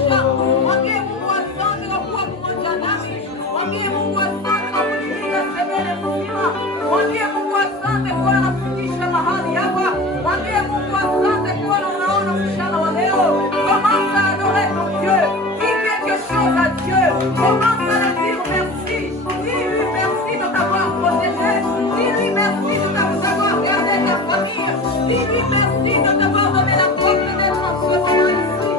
kutuwezesha. Mwambie Mungu asante kwa kuwa pamoja nasi. Mwambie Mungu asante kwa kutulinda sebele mzima. Mwambie Mungu asante kwa kutufikisha mahali hapa. Mwambie Mungu asante kwa unaona mchana wa leo. Commence à adorer ton Dieu. Dis quelque chose à Dieu. Commence à lui dire merci. Dis-lui merci de t'avoir protégé. Dis-lui merci de t'avoir gardé ta famille. Dis-lui merci de t'avoir donné la force d'être en ce moment ici.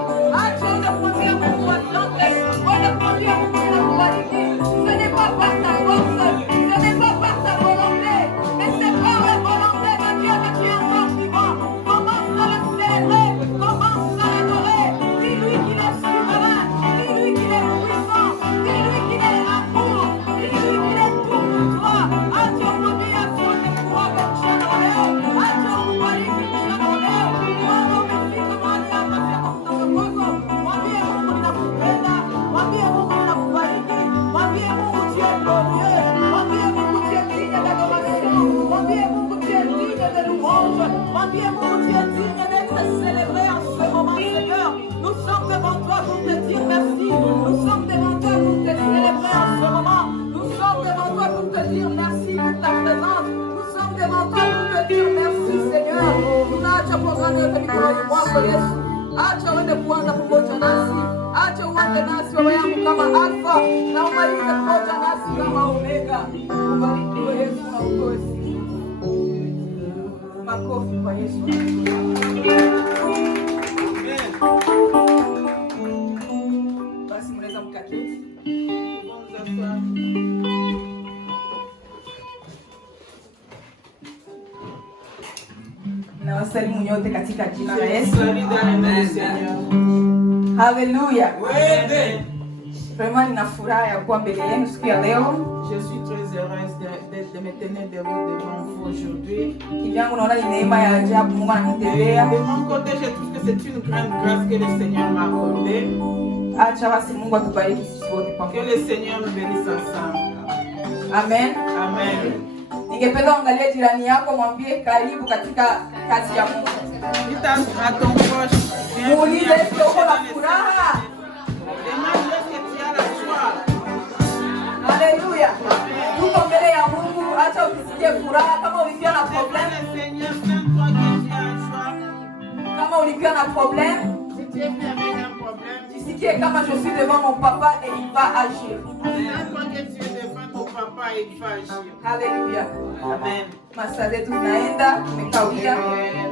Acha unakuambia Mungu asante. Unakuambia Mungu anakubariki. Ce n'est pas par ta force. Ce n'est pas par ta volonté. Mais c'est par la volonté de Dieu que tu es encore vivant. Commence à le célébrer. Commence à l'adorer. Dis-lui qu'il est souverain. Dis-lui qu'il est puissant. Dis-lui qu'il est amour. Dis-lui qu'il est tout pour toi. Acha umwambie asante kwa mchana wa leo. Acha umbariki mchana wa leo. Bwana umefika mahali hapa sema kutoka kwako. Mwambie Mungu ninakupenda. Mwambie Mungu ninakubariki. Mwambie Mungu tu es glorieux. Mwambie Mungu tu es digne d'adoration. Mwambie Mungu tu es digne de louange. Mwambie Mungu tu es digne d'être célébré en ce moment, Seigneur. Nous sommes devant toi pour te dire merci. Nous sommes devant toi pour te célébrer en ce moment. Nous sommes devant toi pour te dire merci pour ta présence. Nous sommes devant toi pour te dire merci, Seigneur. Tunaacha kuungana yote mikononi mwako Yesu. Acha uende kuanza pamoja nasi. Acha uanze nasi wewe yangu kama Alfa na umalize pamoja nasi kama Omega. Ubarikiwe Yesu na ukoe sifa. Makofi kwa Yesu. Basi mnaweza mkaketi. Nawasalimu nyote katika jina la Yesu. Haleluya. Vraiment nina furaha ya kuwa mbele yenu siku ya leo. Je suis très heureuse de me tenir debout devant vous aujourd'hui. Kivyangu naona ni neema ya ajabu Mungu ananitendea. De mon côté, je trouve que c'est une grande grâce que le Seigneur m'a accordée. Acha basi Mungu atubariki sisi wote Que pamoja. le Seigneur nous bénisse ensemble. Amen. Amen. Ningependa angalie jirani yako, mwambie karibu katika kazi ya Mungu. Dites à ton proche, Muulize sio uko na furaha. demande que tu as la joie. Haleluya. Tuko mbele ya Mungu, acha ukisikie furaha. Kama ulikuwa na Devant problem, le Seigneur, sens-toi que tu as joie. kama ulikuwa na problem, Si tu es venu avec un problème, jisikie kama je suis devant mon papa et il va agir. sens-toi que tu es devant ton papa et il va agir. Haleluya. Amen. Masaa zetu zinaenda, tumekawia.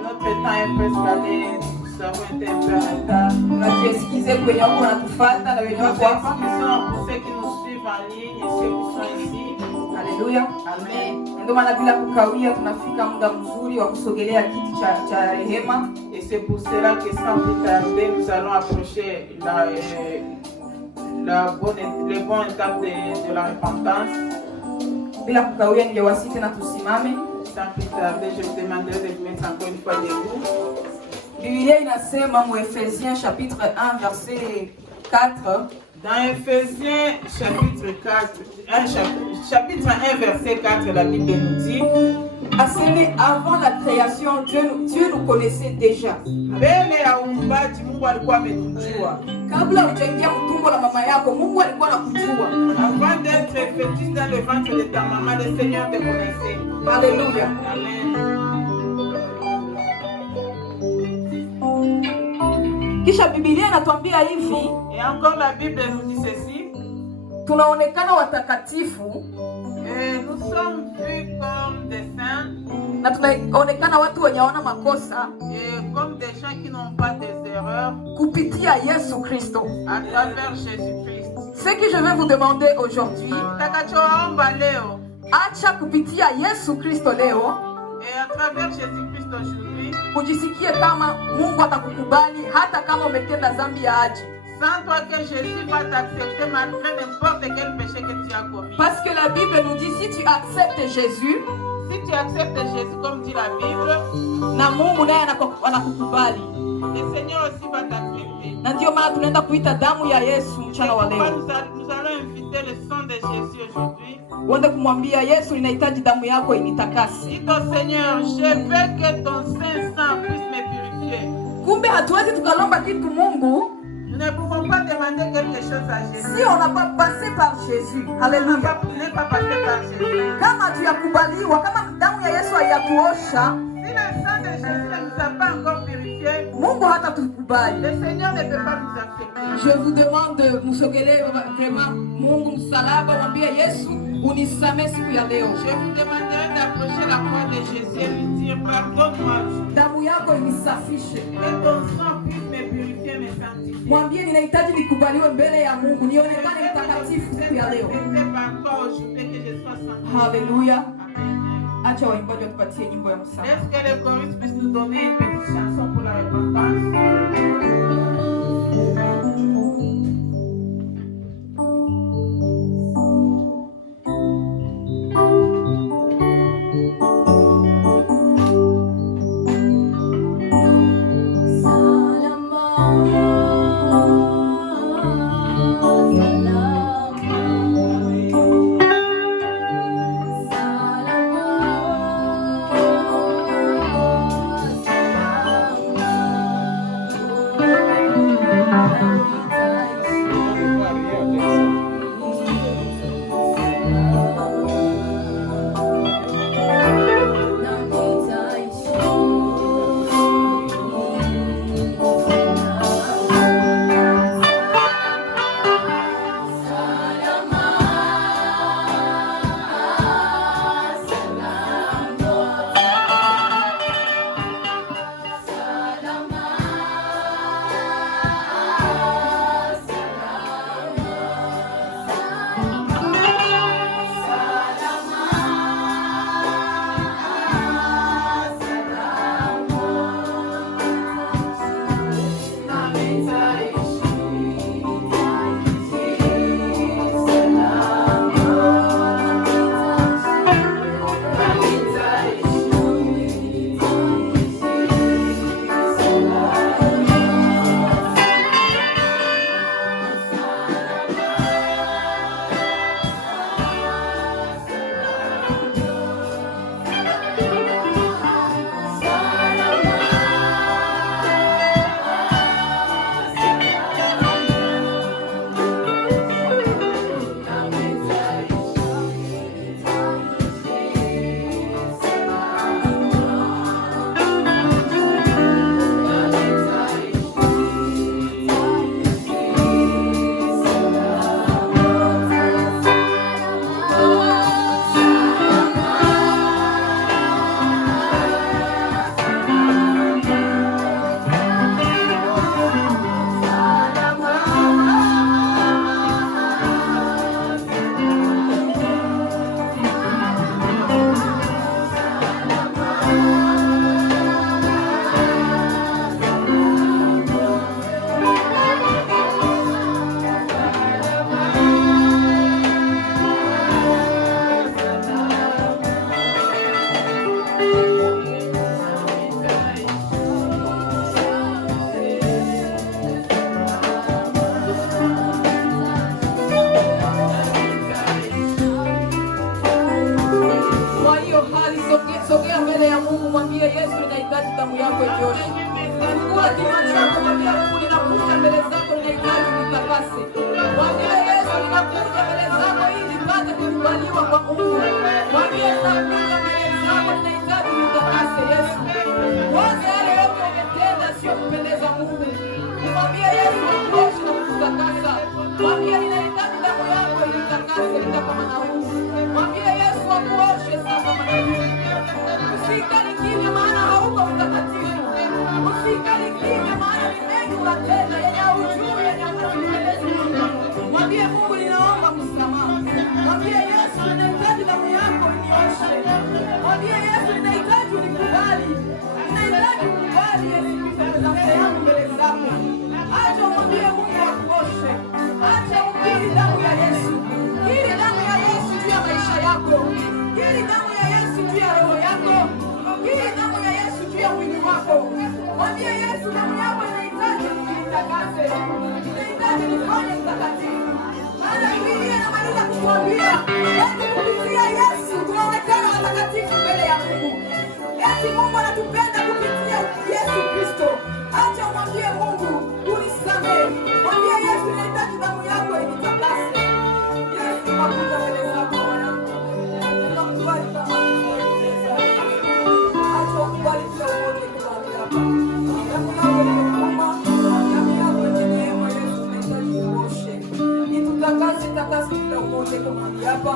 Notre temps est presque allé, nous avons été un peu en retard. Tunajiesikize kwenye wako wanatufuata na wenye wako hapa. Pour ceux qui nous suivent en ligne et ceux qui sont ici. Haleluya. Amen. Ndio maana bila kukawia tunafika muda mzuri wa kusogelea kiti cha rehema. Et c'est pour cela que sans plus tarder, nous allons approcher les bonnes étapes de la repentance. Bila kukawia ningewasihi tena tusimame. Sans plus tarder, je vous demanderai de vous mettre encore une fois debout. Biblia inasema mu Efesiens chapitre 1 verset 4. Dans Ephésiens chapitre 1 verset 4, la Bible nous dit: Aseme avant la création Dieu nous connaissait déjà. mbele ya uumbaji Mungu alikuwa ametujua. Kabla hujaingia mtumbo la mama yako Mungu alikuwa anakujua. Avant d'être fœtus dans le ventre de ta maman, le Seigneur te connaissait. Haleluya. Amen. Kisha Biblia inatuambia hivi, Et encore la Bible nous dit ceci: tunaonekana watakatifu et nous sommes vus comme des saints na tunaonekana watu wenye hawana makosa et comme des gens qui n'ont pas des erreurs kupitia Yesu Kristo. à travers Jésus-Christ. Ce que je vais vous demander aujourd'hui, Takachoomba leo, acha kupitia Yesu Kristo leo et à travers Jésus-Christ aujourd'hui, ujisikie kama Mungu atakukubali hata kama umetenda dhambi ya aje. sens-toi que Jésus va t'accepter malgré n'importe quel péché que tu as commis. Parce que la Bible nous dit, si tu acceptes Jésus, Si tu acceptes Jésus comme dit la Bible, na Mungu naye anakukubali. le Seigneur aussi va t'accepter. Na ndio maana tunaenda kuita damu ya Yesu mchana wa Pourquoi leo. nous allons inviter le sang de Jésus aujourd'hui. Uende kumwambia Yesu, ninahitaji damu yako initakase. Dis au Seigneur, je veux que ton saint sang puisse me purifier. Kumbe hatuwezi tukalomba kitu Mungu Nous ne pouvons pas demander quelque chose à Jésus. Si on n'a pas passé par Jésus, alléluia. On n'est pas passé par Jésus. Kama tuyakubaliwa, kama damu ya Yesu hayatuosha, si le sang de Jésus ne nous a pas encore purifié, Mungu hata tukubali. Le Seigneur ne peut pas nous accepter. Je vous demande msogelee vraiment Mungu msalaba, mwambie Yesu unisamee siku ya leo. Je vous demanderai d'approcher la croix de Jésus et lui dire pardonne-moi. Damu yako inisafishe. Que ton sang puisse me purifier, me sanctifier. Mwambie ninahitaji nikubaliwe mbele ya Mungu, nionekane mtakatifu siku ya leo. Haleluya. Acha waimbaji watupatie nyimbo ya msamaha. Est-ce que les choristes puissent nous donner une petite chanson pour la repentance? Mungu anatupenda kupitia Yesu Kristo. Acha mwambie Mungu unisamehe. iko mahali hapa.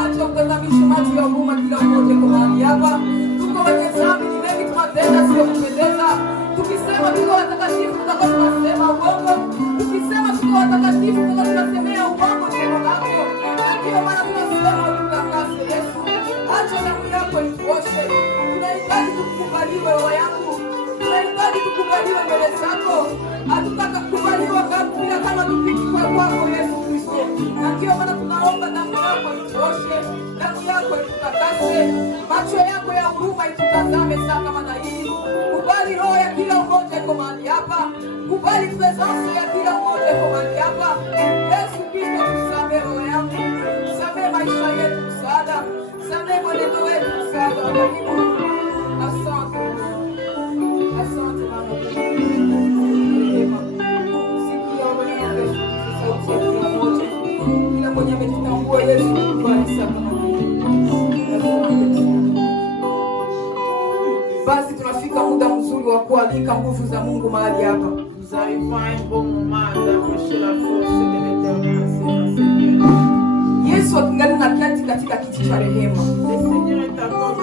Acha ukazamishe macho ya huruma kila mmoja iko mahali hapa. Tuko wenye dhambi, ni mengi tunatenda sio kupendeza. Tukisema tuko watakatifu tutakuwa tunasema uongo. Tukisema tuko watakatifu tutakuwa tunasemea uongo neno lako. Na ndio maana tunasema utakase Yesu. Acha damu yako ituoshe. Tunahitaji tukubaliwe roho yangu. Tunahitaji tukubaliwe mbele zako. Hatutaka kukubaliwa bila kama tupiki kwa kwako Yesu Kristo. Na ndio maana tunaomba damu yako ituoshe. Damu yako itutakase. Macho yako ya huruma itutazame saa kama na hii. Kubali roho ya kila mmoja iko mahali hapa. Kubali presence ya kila mmoja iko mahali hapa. Yesu Kristo, tusamehe roho yangu. Tusamehe maisha yetu msaada. Tusamehe mwenendo wetu msaada wa karibu. Asante. Asante Baba. Sikia wewe sauti ya kila mmoja. Kila mmoja amejitambua Yesu kubali sana. Basi tunafika muda mzuri wa kualika nguvu za Mungu mahali hapa. Nous arrivons à un bon moment d'approcher la force de l'Éternel, Seigneur. Yesu akingali na kiti katika kiti cha rehema. Le Seigneur est encore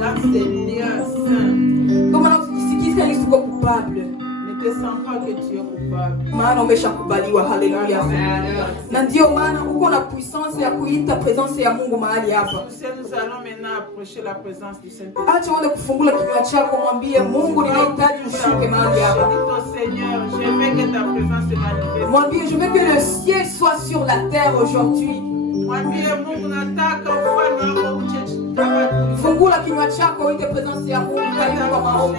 dans ses lieux saints. Ndio maana tukisikiliza Yesu uko coupable. Ne te sens pas que tu es coupable. Maana umeshakubaliwa. Haleluya. Na ndio maana uko na puissance ya kuita presence ya Mungu mahali hapa. Nous allons maintenant approcher la présence du Saint-Esprit. Acha uende kufungula kinywa chako, mwambie Mungu, ninahitaji ushuke mahali hapa. Seigneur, je veux que ta présence se manifeste. Mwambie, je veux que le ciel soit sur la terre aujourd'hui. Mwambie Mungu, nataka ufanye wako uje. Fungula kinywa chako, uite presence ya Mungu karibu kwa maombi.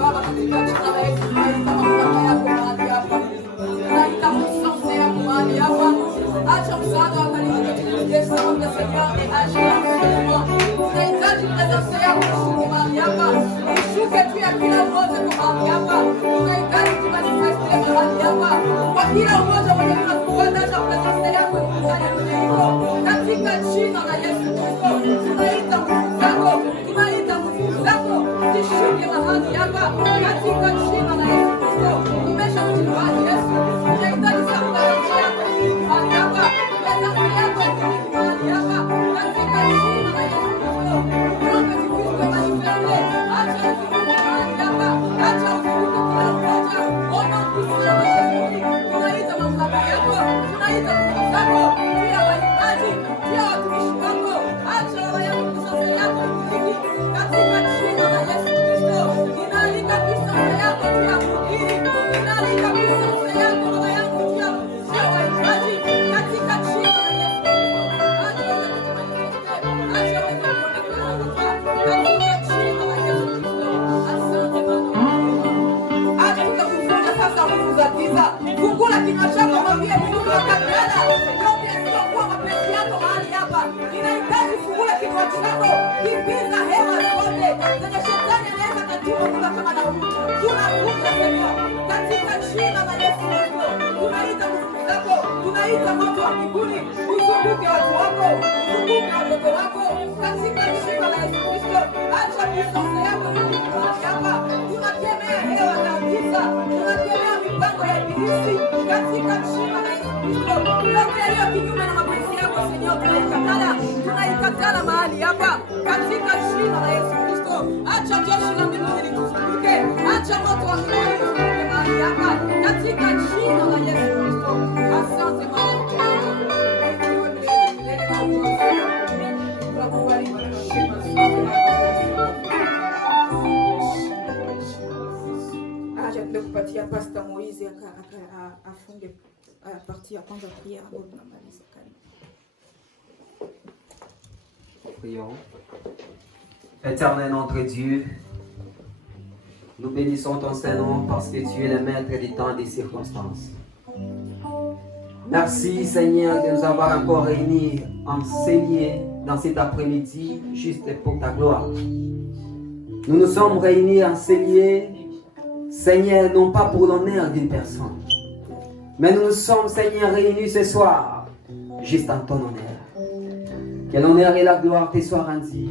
Baba, katika jina la Yesu, tunaita mamlaka yako mahali hapa. Tunaita puissance yako mahali hapa. Acha msaada wa karibu katika Yesu, mwambie Seigneur, tunahitaji presence yako ishuke mahali hapa. Ishuke juu ya kila mmoja kwa mahali hapa. Tunahitaji kumanifeste mahali hapa. Kwa kila mmoja mwenye kufuata acha presence yako ikutane kuliko. Katika jina la Yesu Kristo, tunaita nguvu zako. Tunaita nguvu zako. Ishuke mahali hapa. Katika jina la Yesu Kristo, tumesha kujibali Yesu. Tunahitaji sabda yako mahali hapa. Presence yako mahali hapa. Katika jina la Yesu Kristo, tunaomba Kristo manifeste. Acha ufunguke mahali hapa. Acha ufunguke kila mmoja. Ona kusikia Yesu. Tunaita mamlaka yako. Tunaita nguvu zako. Pia waimbaji, pia watumishi wako. Acha roho yako kusasa yako ikiki. Katika jina la Yesu Kristo, ninaalika kusasa yako pia kuhubiri. Ninaalika kusasa yako roho yako pia waimbaji. Katika jina la Yesu Kristo, acha roho yako kumanifeste. Acha roho yako kuonekana hapa. Katika jina la Yesu Kristo, asante Baba. Acha tukakuvunja sasa nguvu za giza. Fungula kinywa chako, mwambie Mungu akakana. Mwambie sio kuwa mapenzi yako mahali hapa. Ninahitaji fungula kinywa chako. Kibiza hewa zote zenye shetani anaweza kutuma muda kama na huu. Tunavunja Seigneur katika jina la Yesu Kristo. Tunaita nguvu zako. Tunaita moto wa mbinguni uzunguke watu wako, uzunguke watoto wako katika jina la Yesu Kristo. Acha puissance yako mahali hapa. Tunakemea hewa za giza. Tunakemea mipango ya ibilisi katika jina la Yesu Kristo. Tunakemea kinyume na mapenzi yako Seigneur, tunaikatala mahali hapa katika jina la Yesu Kristo. Acha jeshi la mbinguni lituzunguke. Acha moto wa mbinguni utuzunguke mahali hapa katika jina la Yesu Kristo. Asante Baba. Acha kupatia Pastor Moise afunge partie ya kwanza pia hapo tunamaliza. Prions. Éternel notre Dieu, nous bénissons ton Saint-Nom parce que tu es le maître du temps et des circonstances. Merci Seigneur de nous avoir encore réunis enseignés dans cet après-midi juste pour ta gloire. Nous nous sommes réunis enseignés, Seigneur, non pas pour l'honneur d'une personne, mais nous nous sommes, Seigneur, réunis ce soir juste en ton honneur. Que l'honneur et la gloire te soient rendus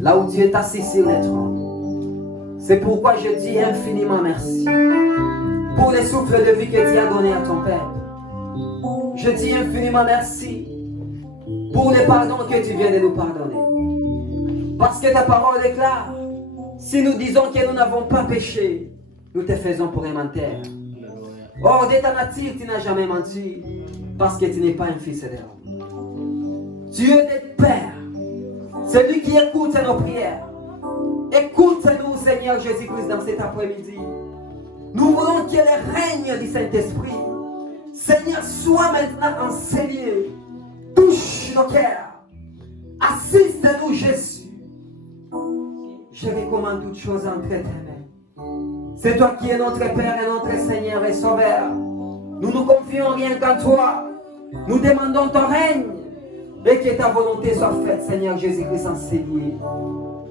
là où Dieu est assis sur le trône. C'est pourquoi je dis infiniment merci pour les souffles de vie que tu as donné à ton Père. Je je dis infiniment merci pour les pardons que tu viens de nous pardonner. Parce que ta parole déclare, si nous disons que nous n'avons pas péché, nous te faisons pour un menteur. Or, de ta nature, tu n'as jamais menti, parce que tu n'es pas un fils de l'homme. Dieu des pères, celui qui écoute nos prières, écoute-nous, Seigneur Jésus-Christ, dans cet après-midi. Nous voulons que le règne du Saint-Esprit, Seigneur, soit maintenant enseigné. Touche nos cœurs. Assiste-nous, Jésus. Je recommande toutes choses entre tes mains. C'est toi qui es notre Père et notre Seigneur et Sauveur. Nous nous confions rien qu'en toi. Nous demandons ton règne et que ta volonté soit faite, Seigneur Jésus-Christ, enseigné.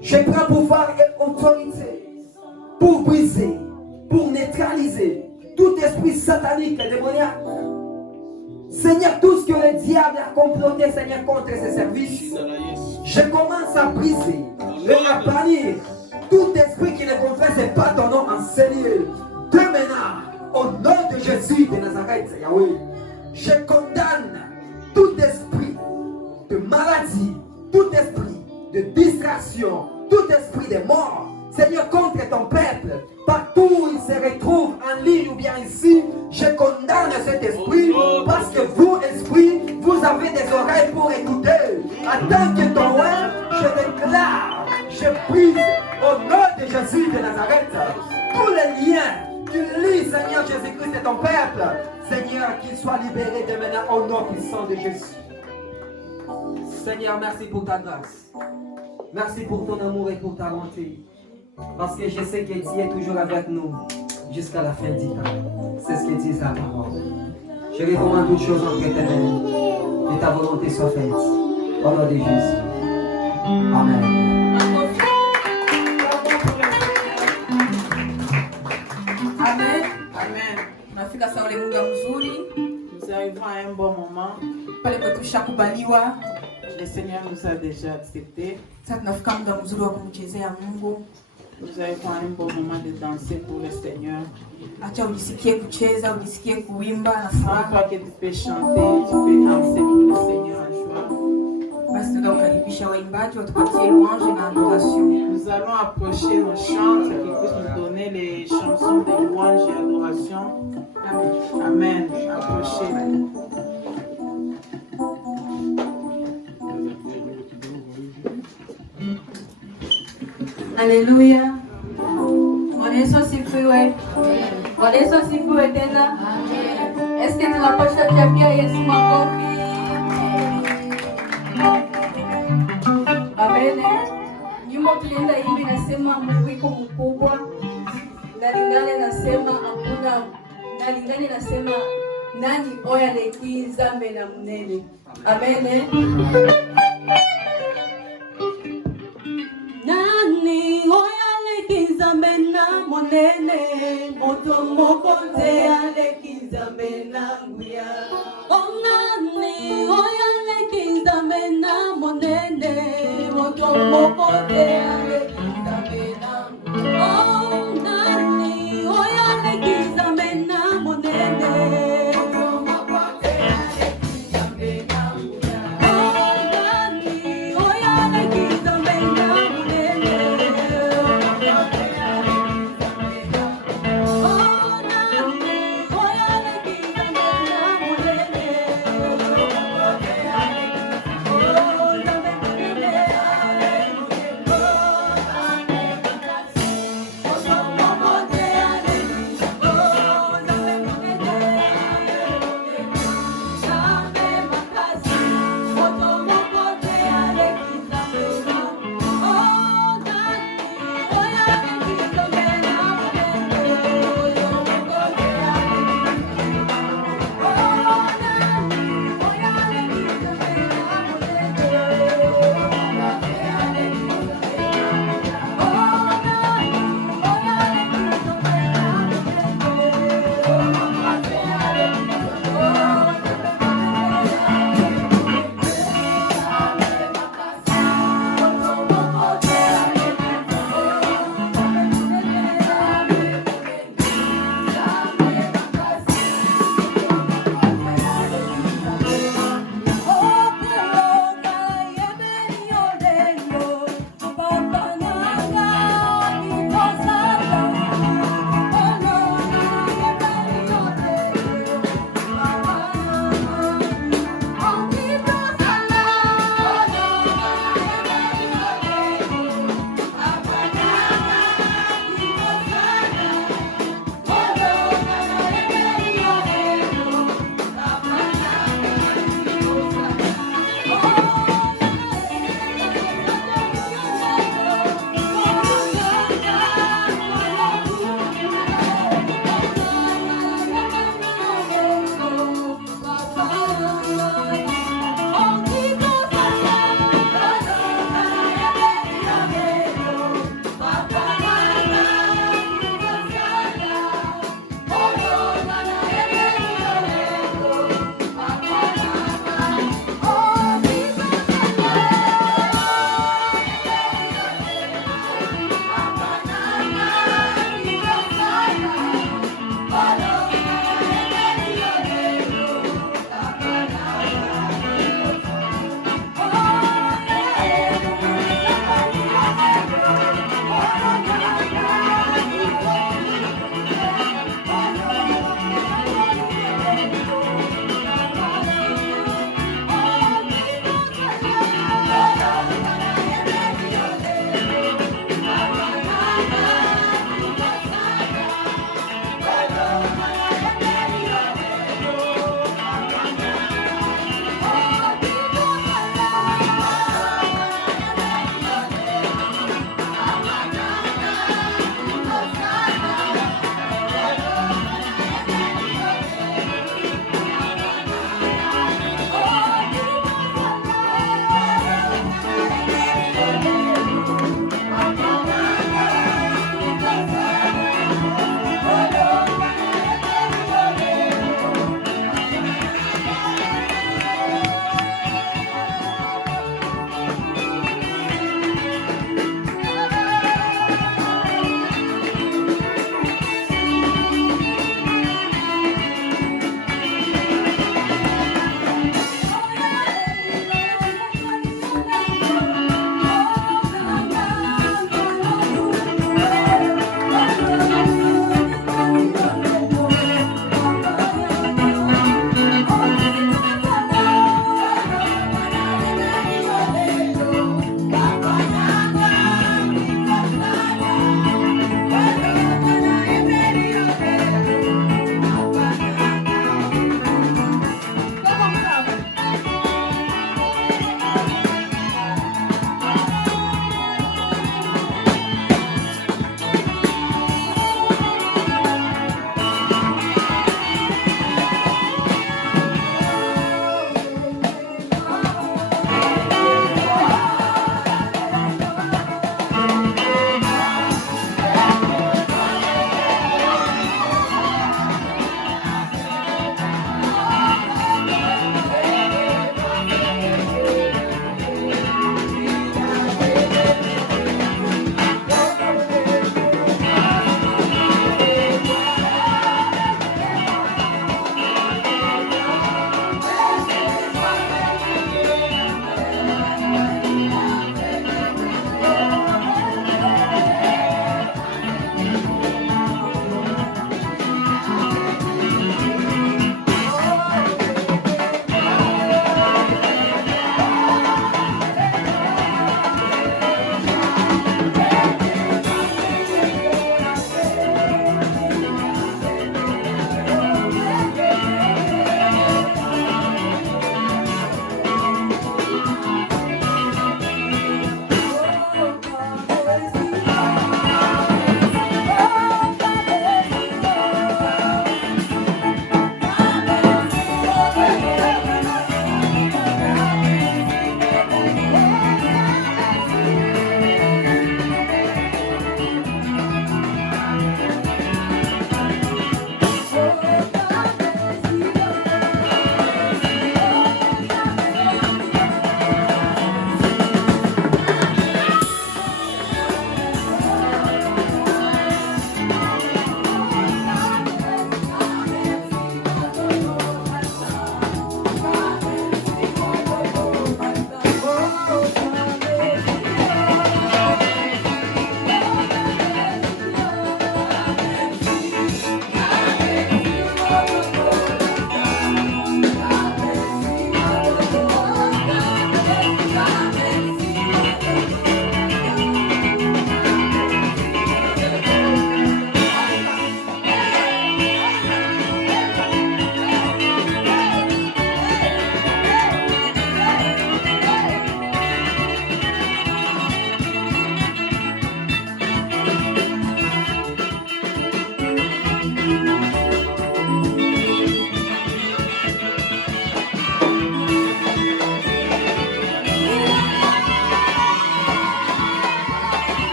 Je prends pouvoir et autorité pour briser, pour neutraliser tout esprit satanique et démoniaque. Seigneur, tout ce que le diable a comploté, Seigneur, contre ses services, je commence à briser et à bannir tout esprit qui ne confesse pas ton nom enseigné. De maintenant, au nom de Jésus de Nazareth, Yahweh, je condamne tout esprit de maladie, tout esprit de distraction, tout esprit de mort, Seigneur, contre ton peuple, partout où il se retrouve, en ligne ou bien ici, je condamne cet esprit, parce que vous, esprit, vous avez des oreilles pour écouter. En tant que ton roi, je déclare, je brise au nom de Jésus de Nazareth tous les liens qui lient, Seigneur Jésus-Christ et ton peuple. Seigneur, qu'il soit libéré de maintenant au nom puissant de Jésus. Seigneur, merci pour ta grâce. Merci pour ton amour et pour ta bonté. Parce que je sais que tu es toujours avec nous jusqu'à la fin du temps. C'est ce que dit ta parole. Je recommande toutes choses entre tes mains et ta volonté soit faite. Au nom de Jésus. Amen. Amen. Amen. Nafika saa ule muda mzuri Nous arrivons à un bon moment. pale kwetu shakubaliwa. Le Seigneur nous a déjà acceptés. Sasa tunafika muda mzuri wa kumchezea Mungu. Nous arrivons à un bon moment de danser pour le Seigneur. Acha ujisikie kucheza, ujisikie kuimba na Sans furaha. toi que tu peux chanter, tu peux danser pour le Seigneur en joie. Basi tunakaribisha waimbaji watupatie louange na adoration. Nous allons approcher nos chants qui puissent nous donner les chansons de louange et adoration. Amen. Amen. Approchez. Haleluya. Bwana Yesu asifiwe. Bwana Yesu asifiwe tena. Eske tunapasha kuambia Yesu makofi. Amen. Nyimbo tulienda hivi nasema mwiko mkubwa. Nalingane nasema hakuna. Nalingane nasema nani oya lekiza mbele munene. Amen. Nani oya lekiza mbena monene moto moko te alekiza mbena nguya. Oh nani oya lekiza mbena monene moto moko te alekiza mbena nguya. Oh nani oya lekiza mbena monene moto moko te alekiza mbena nguya. Oh nani oya lekiza mbena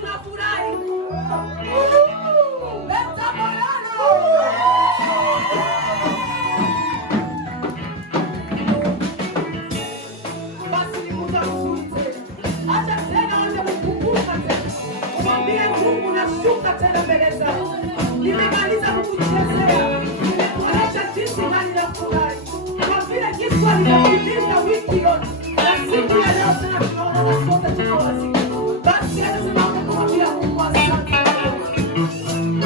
tunafurahi. Leta Bwana. Basi ni muda mzuri tena. Acha tena anze kukumbuka tena. Mwambie Mungu nashuka tena mbele zako. Nimemaliza kukuchezea. Nimekuacha jinsi gani nafurahi. Kwa vile Yesu alinipindisha wiki yote. Na siku ya leo tena tunaona na sote tuko wazima. Basi hata simama kumwambia Mungu asante.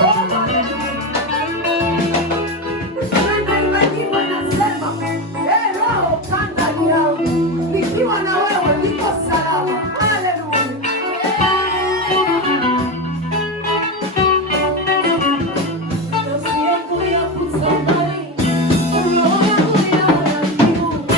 Oh, hallelujah. Nikiwa na wewe niko salama. Haleluya. Nafsi yangu ya kutamani, roho yangu ya kuabudu.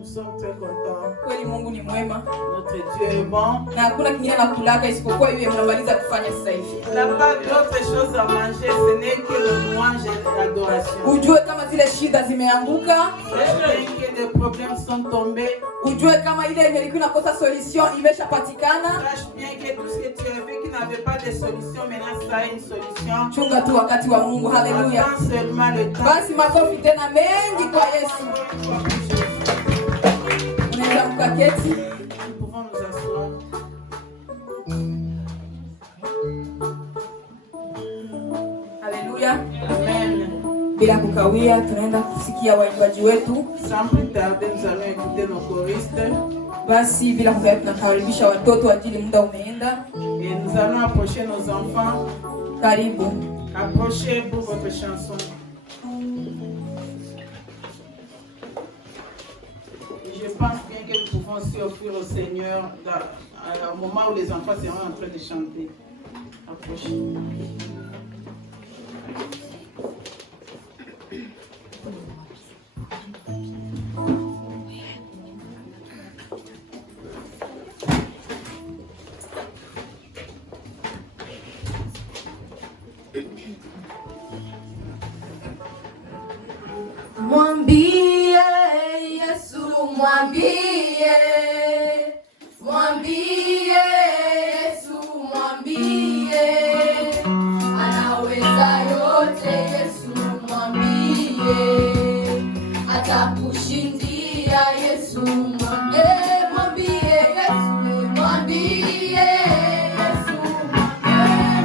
Nous sommes très contents. Kweli Mungu ni mwema. Notre Dieu est bon. Na hakuna kingine na kulaka isipokuwa hiyo mnamaliza kufanya sasa hivi. Il n'y a pas d'autre chose à manger, ce n'est que le louange et l'adoration. Ujue kama zile shida zimeanguka. Sache que des problèmes sont tombés. Ujue kama ile yenye ilikuwa inakosa solution imeshapatikana. Sache bien que tout ce que tu as fait qui n'avait pas de solution, maintenant ça a une solution. Chunga tu wakati wa Mungu. Haleluya. Attends seulement le temps. Basi makofi tena mengi kwa Yesu. Unaweza kukaketi. Nous pouvons nous asseoir. Bila kukawia, tunaenda kusikia waimbaji wetu. Sans plus tarder, nous allons écouter nos choristes. Basi bila kukawia, tunakaribisha watoto ajili muda umeenda. Et nous allons approcher nos enfants. Karibu. Approchez pour votre chanson. Je pense bien que nous pouvons aussi offrir au Seigneur au moment où les enfants seront en train de chanter. Approchez. Mwambie Yesu, mwambie Yesu, mwambie anaweza yote. Yesu mwambie, atakushindia. Yesu mwambie Yesu, mwambie Yesu,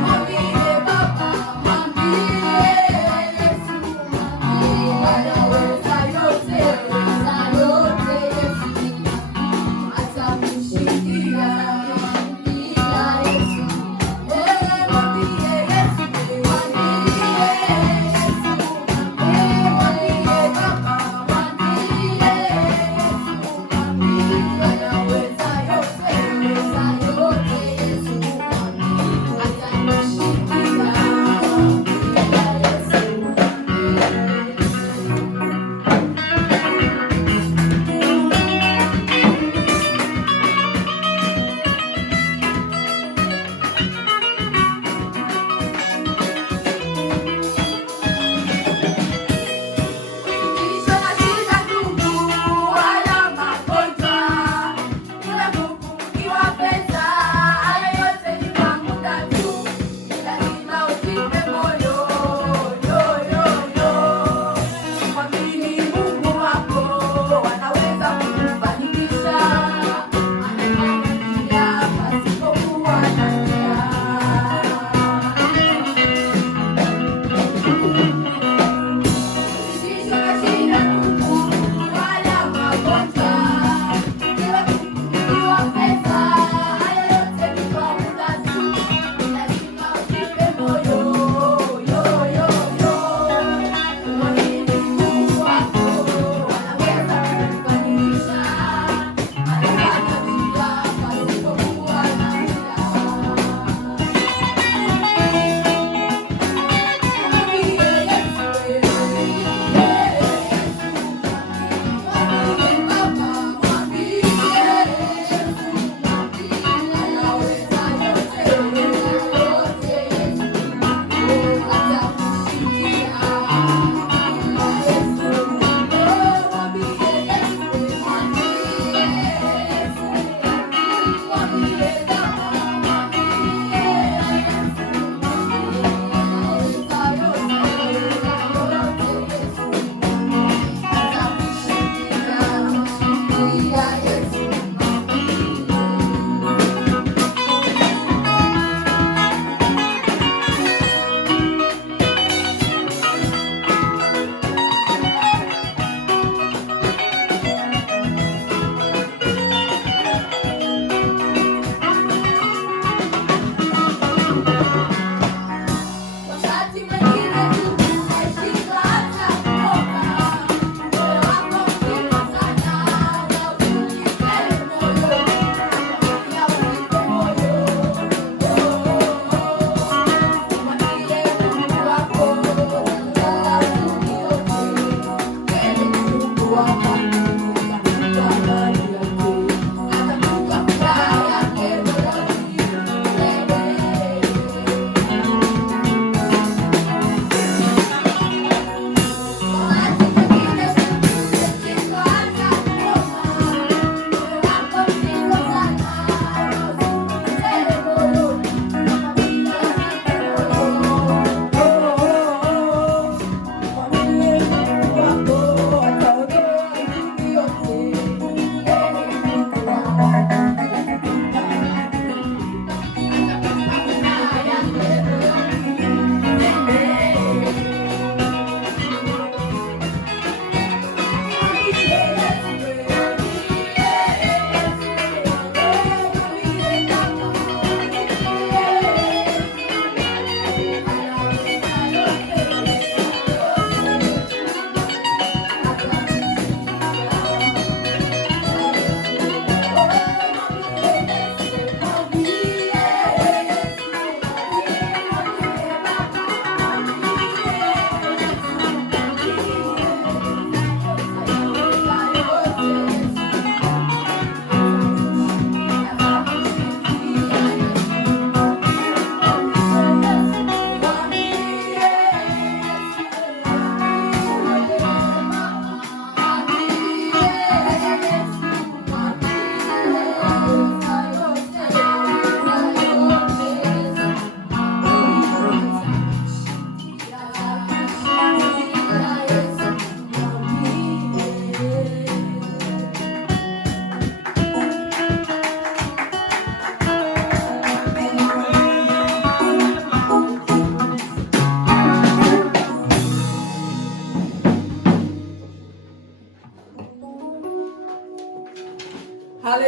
mwambie Baba, mwambie Yesu, anaweza yote, Yesu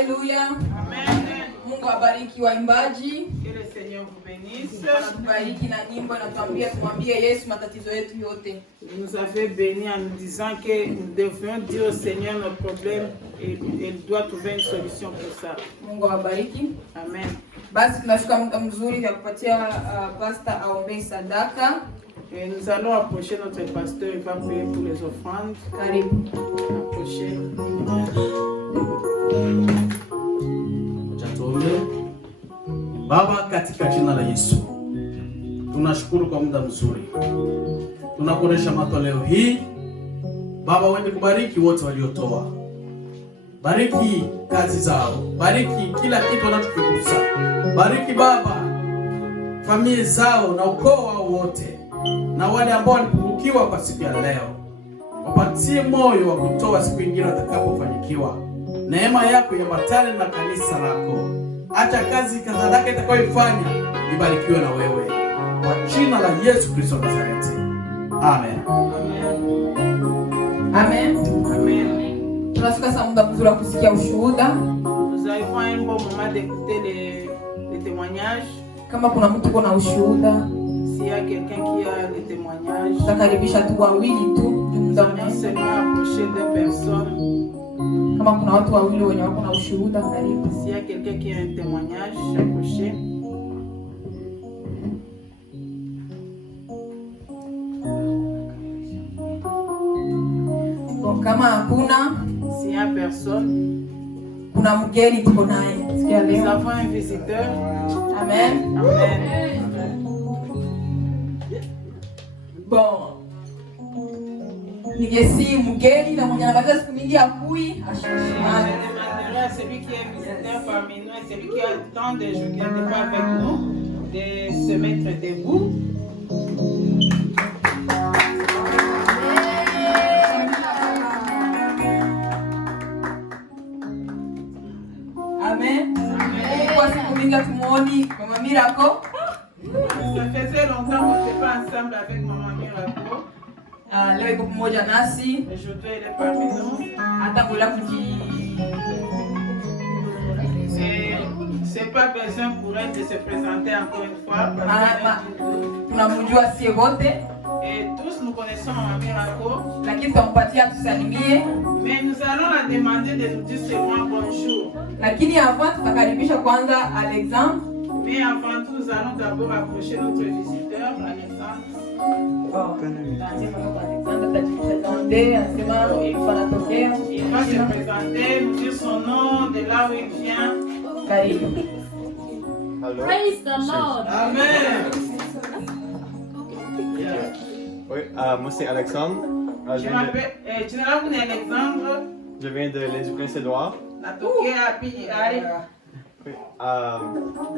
Haleluya. Amen. Mungu abariki waimbaji. Que le Seigneur vous bénisse. Anatubariki na nyimbo inatuambia tumwambie Yesu matatizo yetu yote. Il nous avait bénis en nous disant que nous devions dire au Seigneur nos problèmes et il doit trouver une solution pour ça. Mungu awabariki. Amen. Basi tunafika muda mzuri ya kupatia pastor aombe sadaka. Et nous allons approcher notre pasteur, il va prier pour les offrandes. Karibu. Approcher. Baba, katika jina la Yesu, tunashukuru kwa muda mzuri. Tunakuonesha matoleo hii. Baba, uende kubariki wote waliotoa. Bariki kazi zao. Bariki kila kitu wanachokigusa. Bariki Baba familia zao na ukoo wao wote. Na wale ambao walipungukiwa kwa siku ya leo, wapatie moyo wa kutoa siku nyingine watakapofanikiwa. Neema yako iambatane na kanisa lako. Acha kazi kadhalika itakayoifanya ibarikiwe na wewe. Kwa jina la Yesu Kristo wa Nazareti. Amen. Amen. Amen. Tunafika sasa muda mzuri wa kusikia ushuhuda. Nous arrivons à un bon moment d'écouter les témoignages. Kama kuna mtu kuna ushuhuda, S'il y a quelqu'un qui a des témoignages, tutakaribisha tu wawili tu. nous allons seulement approcher deux personnes. Kama kuna watu wawili wenye wako na ushuhuda, karibu. S'il y a quelqu'un qui a un témoignage, approchez. Kama hakuna, S'il y a personne, kuna mgeni tuko naye sikia nous leo. avons un visiteur. Amen. Amen. Bon. Nigesi mgeni na mwenye anabadilisha siku mingi akui Je ashimane. demanderai à celui qui est visiteur parmi nous et celui qui a tant de jours qui n'était pas avec nous de se mettre debout. Amen. Kwa siku mingi tumuoni Mama Miracle. Ça faisait longtemps qu'on n'était pas ensemble avec Maman Miracle. Leo iko pamoja nasi. Aujourd'hui, elle est parmi nous. Hata bila kuji C'est pas besoin pour elle de se présenter encore une fois. tunamjua sie wote, Et tous nous connaissons Maman Miracle. lakini tutampatia tusalimie. Mais nous allons la demander de nous dire seulement bonjour. Lakini avant tutakaribisha kwanza Alexandre. Mais avant tout, nous allons d'abord approcher notre visiteur, Alexandre. Il va se présenter, nous dire son nom, de là où il vient. Allô? Praise the Lord. Amen. Oui, moi c'est Alexandre. Je m'appelle Général Alexandre. Je viens de l'île du Prince-Édouard. Oui,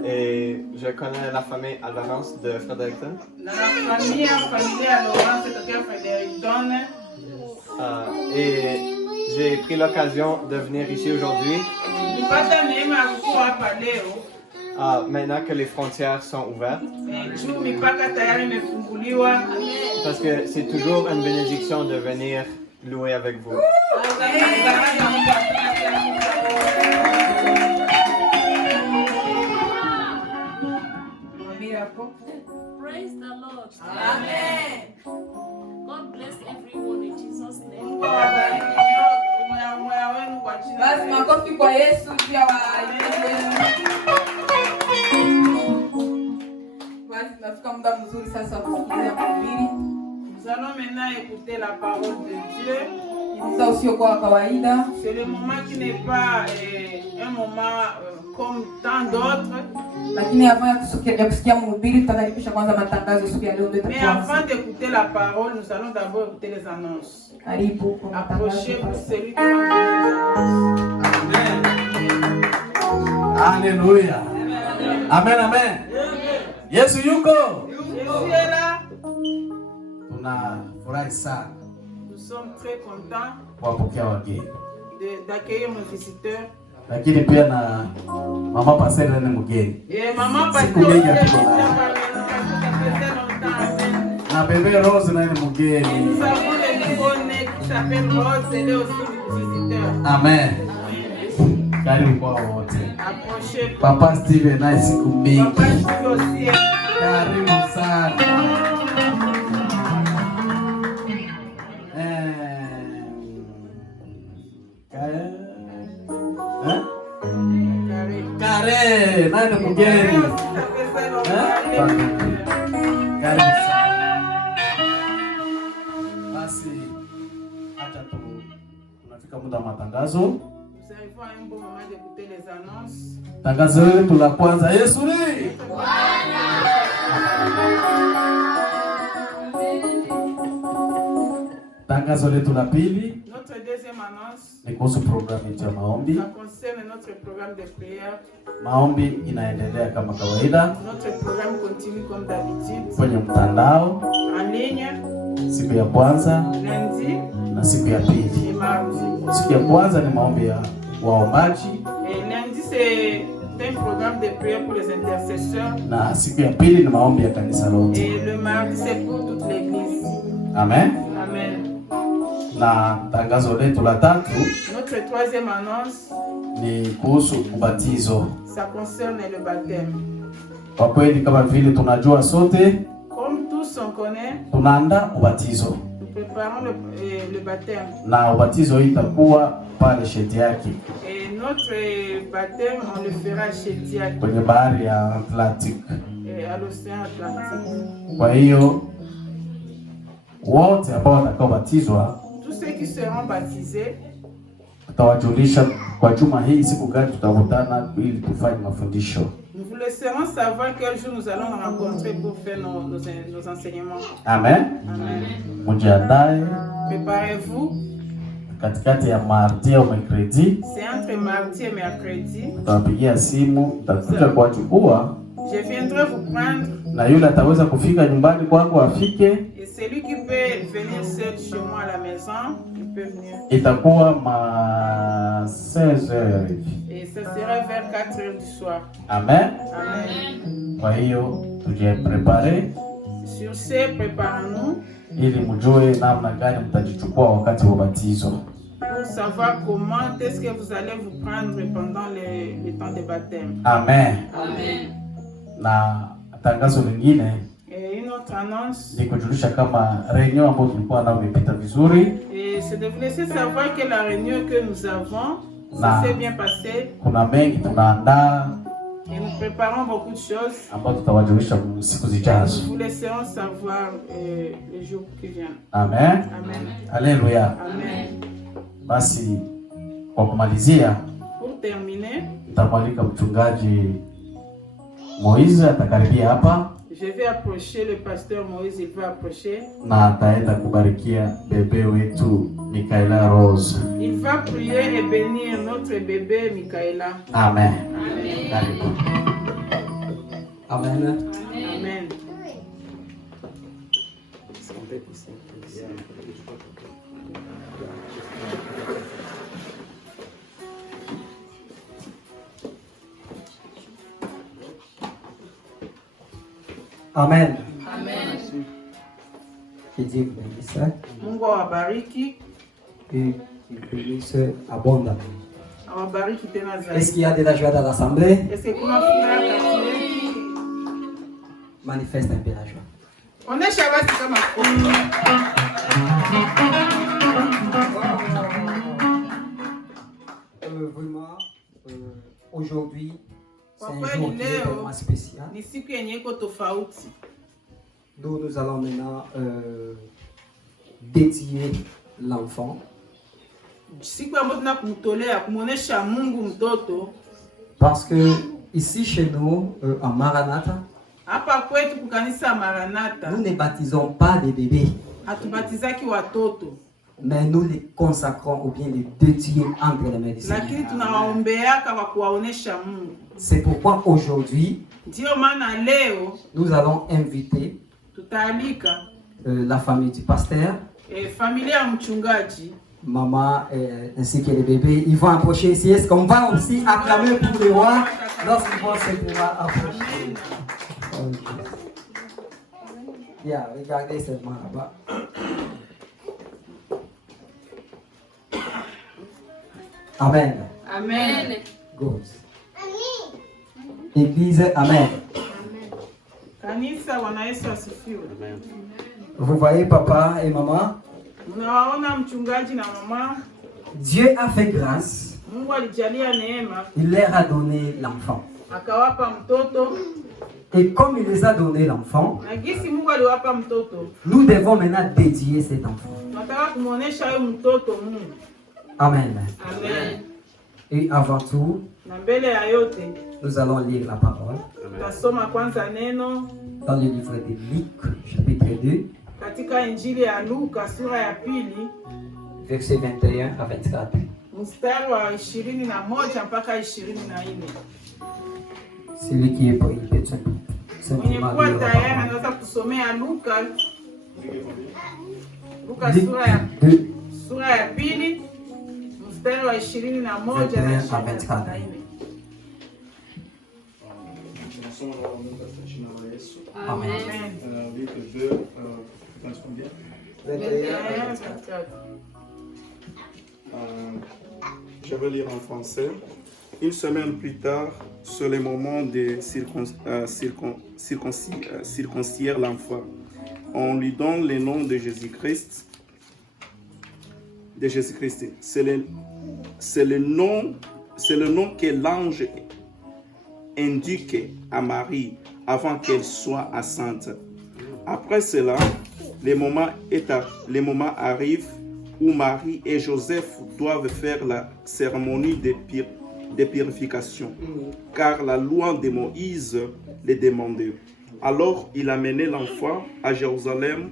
et je connais la famille Alvarance de Fredericton. Dans la famille familiale Laurent, c'est Fredericton. Et j'ai pris l'occasion de venir ici aujourd'hui. Maintenant que les frontières sont ouvertes. Parce que c'est toujours une bénédiction de venir louer avec vous. Praise the Lord. Amen. God bless everyone in Jesus' name. Basi makofi kwa Yesu pia wa. Basi tunafika muda mzuri sasa wa kusikiliza mahubiri. Nous allons maintenant écouter la parole de Dieu. Sasa usiokuwa kawaida. C'est le moment qui n'est pas un moment comme tant d'autres. Lakini avant ya kusikia mhubiri tutakaribisha kwanza matangazo siku ya leo ndio Mais tutaanza. avant d'écouter la parole, nous allons d'abord écouter les annonces. Karibu kwa matangazo. Approchez-vous celui qui va donner les annonces. Amen. Alléluia. Amen, amen. Yesu yuko. Jésus est là. Tunafurahi sana Nous sommes très contents kuwapokea wageni. d'accueillir nos visiteurs. Lakini pia na mama Pasela ni mgeni. Et maman Siku Pasteur, mingi ça hatuko naye. faisait longtemps. Na bebe Rose naye ni Et mgeni. nous avons le nouveau-né qui s'appelle Rose, elle est aussi une visiteur. Amen. Karibu kwa wote. Approchez. Papa Steven naye siku mingi. Papa Steven aussi. Karibu sana. Kare, nani mgeni? Karibu sana. Basi acha tunafika muda wa matangazo. Nous arrivons à un bon moment d'écouter les annonces. Tangazo letu la kwanza, Yesu ni Bwana. Tangazo letu la pili, notre deuxième annonce, ni kuhusu programu ya maombi. Ça concerne notre programme de prière. Maombi inaendelea kama kawaida. Notre programme continue comme d'habitude. Kwenye mtandao, en ligne, siku ya kwanza lundi na siku ya pili. et mardi. Siku ya kwanza ni maombi ya waombaji. Et lundi c'est un programme de prière pour les intercesseurs. Na siku ya pili ni maombi ya kanisa lote. Et le mardi c'est pour toute l'église. Amen. Amen. Na tangazo letu la tatu, notre troisième annonce, ni kuhusu ubatizo. ça concerne le baptême. Kwa kweli kama vile tunajua sote, Comme tous on connaît, tunaandaa ubatizo. nous préparons le baptême. Na ubatizo hii itakuwa pale Shediaki Et notre baptême, on le fera chez Diak, kwenye bahari ya Atlantic. à l'océan Atlantique. Kwa hiyo wote ambao watakaobatizwa, Tous ceux qui seront baptisés, tutawajulisha kwa juma hii siku gani tutakutana ili tufanye mafundisho. nous vous laisserons savoir quel jour nous allons nous rencontrer pour faire nos enseignements. Amen. Amen. Mujiandae Préparez-vous. katikati ya mardi au mercredi, C'est entre mardi et mercredi. tutawapigia simu, tutakuja kuwachukua, Je viendrai vous prendre. na yule ataweza kufika nyumbani kwangu afike. Et celui qui peut venir seul chez moi à la maison, il peut venir. Itakuwa ma 16h hivi. Et ça sera vers 4h du soir. Amen. Amen. Kwa hiyo tujiprepare Sur ce, préparons-nous ili mjue namna gani mtajichukua wakati wa ubatizo. pour savoir comment est-ce que vous allez vous prendre pendant le temps de baptême. Amen. Amen. Na tangazo lingine Et une autre annonce, ni kujulisha kama réunion ambayo tulikuwa nayo imepita vizuri, et c'est de vous laisser savoir que la réunion que nous avons, Na. ça s'est bien passé. kuna mengi tunaandaa Et nous préparons beaucoup de choses. ambayo tutawajulisha siku Nous zijazo. vous laisserons savoir les jours qui viennent. Amen. Amen. Haleluya. Amen. Basi kwa kumalizia, Pour terminer, nitamwalika mchungaji Moise atakaribia hapa je vais approcher le pasteur Moïse, il va approcher. na ataenda kubarikia bebe wetu Michaela Rose. Il va prier et bénir notre bébé Michaela. Amen. Amen. Karibu. Amen. Amen. Amen. Amen. Que Dieu vous bénisse Mungu awabariki. et qu'il bénisse abondamment. Awabariki tena Est-ce zaidi. qu'il y a de la joie dans l'assemblée? Est-ce que kuna furaha kati yetu? Manifeste un peu la joie. Onesha basi kama Vraiment, aujourd'hui, c'est Kwa un kweli jour qui est leo vraiment spécial. ni siku yenye iko tofauti. Nous allons maintenant dédier l'enfant Siku ambayo tuna kumtolea kumuonesha Mungu mtoto. parce que ici chez nous, en Maranatha, Hapa kwetu kukanisa Maranatha, nous ne baptisons pas des bébés, hatubatizaki watoto, mais nous les consacrons ou bien les dédions entre les mains du lakini Seigneur. tunawaombeaka kwa kuwaonesha Mungu. C'est pourquoi aujourd'hui, Ndio maana leo nous allons inviter tutaalika la famille du pasteur, familia ya mchungaji maman ainsi que les bébés. Ils vont approcher ici. Est-ce qu'on va aussi acclamer pour les rois lorsqu'ils vont se pouvoir approcher? Okay. Yeah, regardez seulement là-bas. Amen. Amen. Amen. Good. Église, Amen. Kanisa, Bwana Yesu asifiwe. Vous voyez papa et maman, Mnawaona mchungaji na mama. Dieu a fait grâce, Mungu alijalia neema, il leur a donné l'enfant. akawapa mtoto. Et comme il les a donné l'enfant, Na gisi Mungu aliwapa mtoto, nous devons maintenant dédier cet enfant. tunataka kumuonesha huyo mtoto Mungu. Amen. Amen. Et avant tout, Na mbele ya yote, nous allons lire la parole tutasoma kwanza neno dans le livre de Luc, chapitre 2, katika Injili ya Luka sura ya pili, versets 21 à 24. mstari wa 21 mpaka 24. Celui qui est prêt, il peut Mwenye simplement kuwa lire la tayari parole. anaweza kusomea Luka Luc 2, sura ya pili mstari wa 21 na 24. Amen. Amen. Luc 2, combien? 24. Je vais lire en français. Une semaine plus tard, sur le moment de circoncire l'enfant, on lui donne le nom de Jésus-Christ. C'est le nom que l'ange indique à Marie avant qu'elle soit enceinte. Après cela, le moment arrive où Marie et Joseph doivent faire la cérémonie de purification, car la loi de Moïse les demandait. Alors il amenait l'enfant à Jérusalem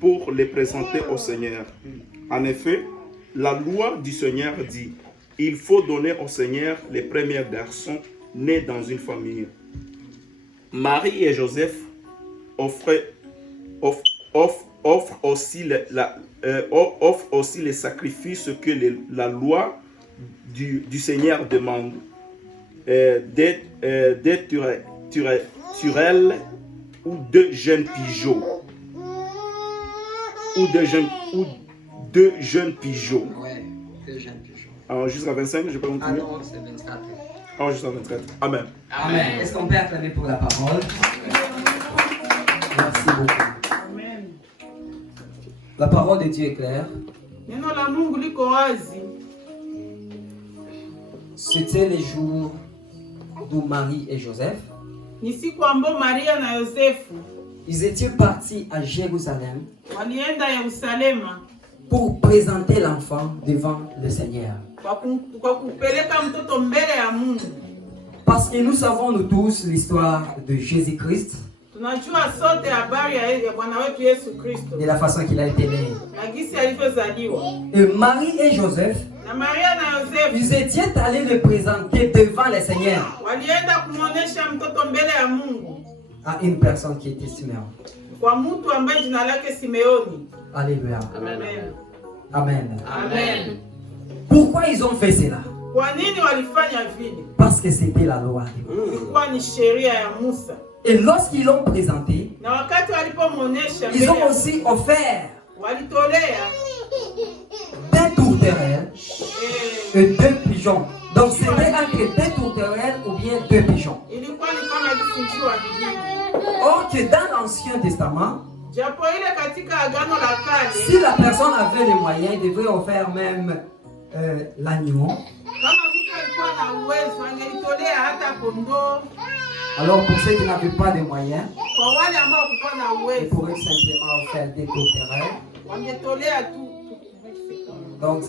pour le présenter au Seigneur. En effet, la loi du Seigneur dit: il faut donner au Seigneur les premiers garçons nés dans une famille. Marie et Joseph offrent aussi les sacrifices que la loi du Seigneur demande. Des turelles ou deux jeunes pigeons. Deux jeunes pigeons. Ouais, 2 jeunes pigeons. Alors, jusqu'à 25, je peux Ah continuer? non, c'est 24. Alors, jusqu'à 24. Amen. Amen. Est-ce qu'on peut acclamer pour la parole? Merci beaucoup. Amen. La parole de Dieu est claire. Neno la Mungu liko wazi. C'était les jours d'où Marie et Joseph, Ni siku ambao Maria na Yosefu ils étaient partis à Jérusalem walienda Yerusalema pour présenter l'enfant devant le Seigneur. kwa kupeleka mtoto mbele ya Mungu. Parce que nous savons nous tous l'histoire de Jésus-Christ, Tunajua sote habari ya Bwana wetu Yesu Kristo de la façon qu'il a été né. na gisi alivyozaliwa. Et Marie et Joseph, Na Maria na Yosefu ils étaient allés le présenter devant le Seigneur walienda kumwonesha mtoto mbele ya Mungu à une personne qui était Simeon. kwa mtu ambaye jina lake Simeoni. Alléluia. Amen. Amen. Amen. Pourquoi ils ont fait cela? Kwa nini walifanya vile? Parce que c'était la loi. Ilikuwa ni sheria ya Musa. Et lorsqu'ils l'ont présenté, Na wakati walipomwonesha ils ont aussi offert walitolea des tourterelles eh, et 2 pigeons. Donc c'était entre 2 tourterelles ou bien 2 pigeons. ilikuwa ni kama alifunjiwa vile. Or que dans l'Ancien Testament, Japo ile katika agano la kale, si la personne avait les moyens, il devait offrir même l'agneau. kama mtu alikuwa na uwezo angelitolea hata kondoo. Alors pour ceux qui n'avaient pas de moyens, Kwa wale ambao hawakuwa na ils uwezo pourraient simplement faire des tourterelles. wangetolea tu. Donc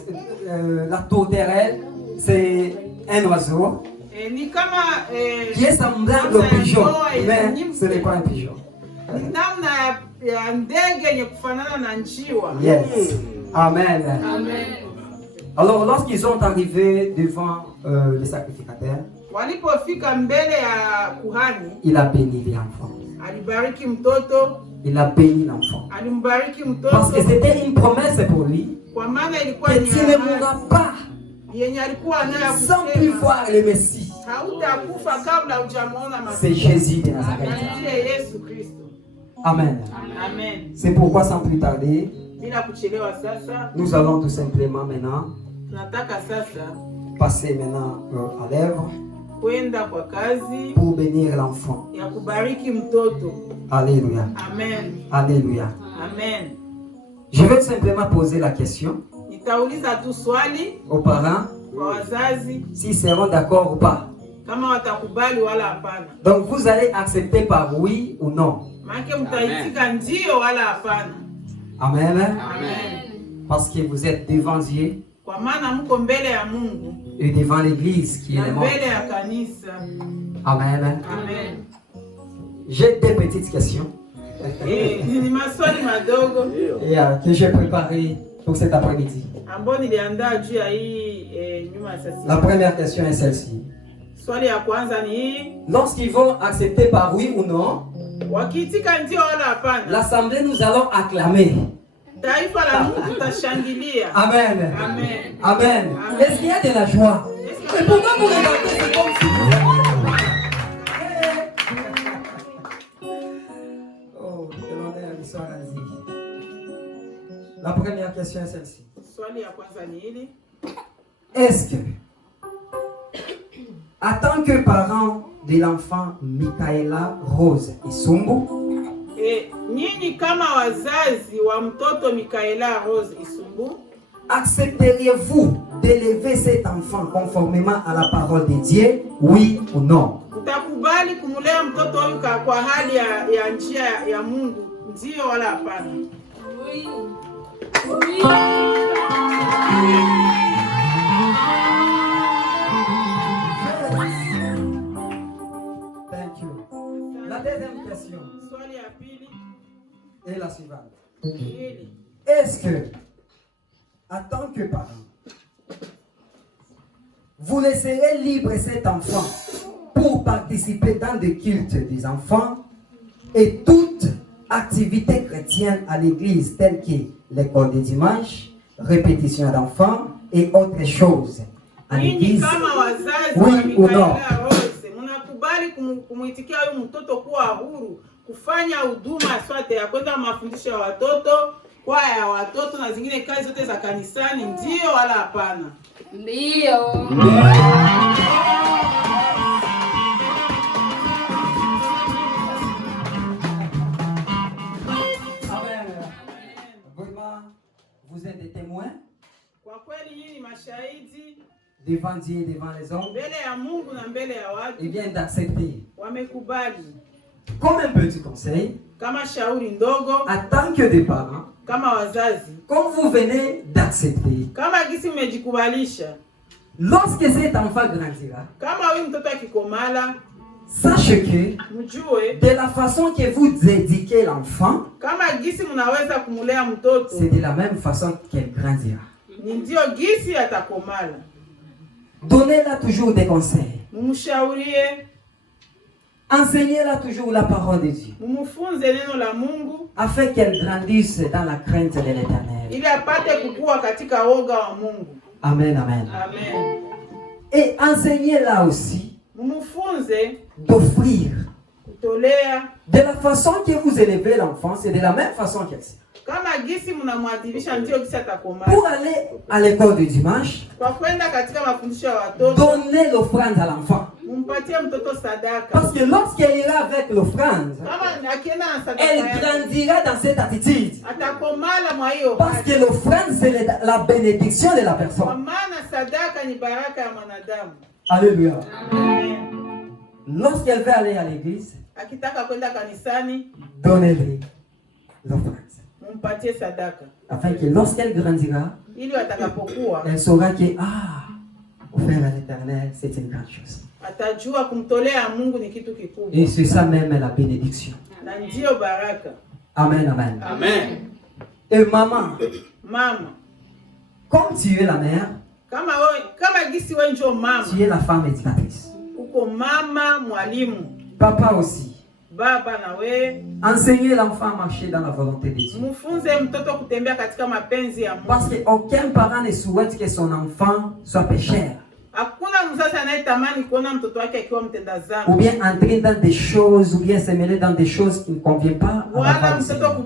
la tourterelle, c'est un oiseau Ni kama qui est semblable au pigeon, mais ce n'est pas un pigeon. ni namna ya ndege yenye kufanana na njiwa. Yes. Amen. Amen. Alors lorsqu'ils sont arrivés devant le sacrificateur, Walipofika mbele ya kuhani, il a béni l'enfant. alibariki mtoto, Il a béni l'enfant. alimbariki Parce que mtoto c'était une promesse pour lui kwa maana ilikuwa que ni tu ne ahadi mourras pas yenye alikuwa nayo sans plus kusema voir le Messie. hautakufa kabla hujamuona C'est Masihi. Jésus de Nazareth. Ndiye Yesu Kristo. Amen. Amen. C'est pourquoi sans plus tarder, Bila kuchelewa sasa, nous allons tout simplement maintenant tunataka sasa passer maintenant à l'œuvre kwenda kwa kazi pour bénir l'enfant. ya kubariki mtoto. Alléluia. Amen. Alléluia. Amen. Je vais simplement poser la question Nitauliza tu swali aux parents kwa wazazi s'ils seront d'accord ou pas. kama watakubali wala hapana. Donc vous allez accepter par oui ou non. Maana mtaitika ndio wala hapana. Amen. Amen. Parce que vous êtes devant Dieu Kwa maana mko mbele ya Mungu et devant l'église qui est na le monde. mbele ya kanisa. Amen. Amen. J'ai deux petites questions Ni maswali madogo que j'ai préparées pour cet après-midi. ambayo niliandaa juu ya hii nyuma ya sasa. La première question est celle-ci. Swali ya kwanza ni hii. Lorsqu'ils vont accepter par oui ou non, Wakiitika ndio wala hapana, l'assemblée, nous allons acclamer. taifa la Mungu tutashangilia. Amen. Amen. Amen. Est-ce qu'il y a de la joie? Et pourquoi vous regardez? C'est comme si... Oh, demandez à l'histoire à La première question est celle-ci. Swali ya kwanza ni hili. Est-ce que, en tant que parent de l'enfant Michaela Rose Isumbu, Nyinyi kama wazazi wa mtoto Michaela Rose Isumbu, accepteriez-vous d'élever cet enfant conformément à la parole de Dieu, oui ou non? utakubali kumulea mtoto huyu kwa hali ya njia ya Mungu, ndio wala hapana? Oui. Thank you. La deuxième question Swali ya pili est la suivante. hili. Est-ce que, en tant que parent, vous laisserez libre cet enfant pour participer dans des cultes des enfants et toute activité chrétienne à l'église telle que l'école des dimanches, répétition d'enfants et autres choses à Nyinyi l'église? kama wazazi Oui wa ou non? Michaela Rose, mnakubali kumuitikia huyu mtoto kuwa huru kufanya huduma swate ya kwenda mafundisho ya watoto, kwaya ya watoto na zingine kazi zote za kanisani, ndio wala hapana? Ndio. Vraiment, vous êtes des témoins Kwa kweli nyinyi ni mashahidi devant Dieu et devant les hommes. mbele ya Mungu na mbele ya Ils watu, viennent d'accepter. wamekubali. Comme un petit conseil, Kama shauri ndogo, en tant que des parents, kama wazazi, comme vous venez d'accepter, kama gisi mmejikubalisha, lorsque cet enfant grandira, kama huyu mtoto akikomala, sachez que mjue de la façon que vous éduquez l'enfant, kama gisi mnaweza kumulea mtoto c'est de la même façon qu'elle grandira. ni ndio gisi atakomala. Donnez-la toujours des conseils. Mumshaurie, Enseignez-la toujours la parole de Dieu, mumufunze neno la Mungu afin qu'elle grandisse dans la crainte de l'Éternel. ili apate kukua katika woga wa Mungu. Amen, amen. Amen. Et enseignez-la aussi Mumufunze d'offrir. kutolea De la façon que vous élevez l'enfant, c'est de la même façon qu'elle sait. kama gisi mnamwadhimisha, ndio gisi atakomala. Pour aller à l'école du dimanche, Kwa kwenda katika mafundisho ya watoto, donnez l'offrande à l'enfant. mumpatie mtoto sadaka. Parce que lorsqu'elle ira avec l'offrande, Kama akienda na sadaka elle yake, grandira dans cette attitude. atakomala mwa hiyo Parce hali. que l'offrande, c'est la bénédiction de la Kwa personne. maana sadaka ni baraka ya mwanadamu. Alléluia. Amen. Lorsqu'elle va aller à l'église, Akitaka kwenda kanisani, donnez-lui l'offrande. mumpatie sadaka Afin que lorsqu'elle grandira, ili watakapokuwa elle saura que, offrir à l'Éternel, c'est une grande chose. atajua kumtolea Mungu ni kitu Et kikubwa c'est ça même la bénédiction. na ndio baraka. Amen, amen. Amen. Et maman, Mama, comme tu es la mère, kama gisi wewe ndio mama, tu es la femme éducatrice. uko mama mwalimu, Papa aussi. baba na wewe Enseignez l'enfant à marcher dans la volonté de Dieu. mfunze mtoto kutembea katika mapenzi ya Mungu. Parce qu'aucun parent ne souhaite que son enfant soit pécheur. Hakuna mzazi anayetamani kuona mtoto wake akiwa mtenda Ou dhambi, bien entrer dans des choses, ou bien se mêler dans des choses qui ne conviennent pas à la wala voix du mtoto Seigneur.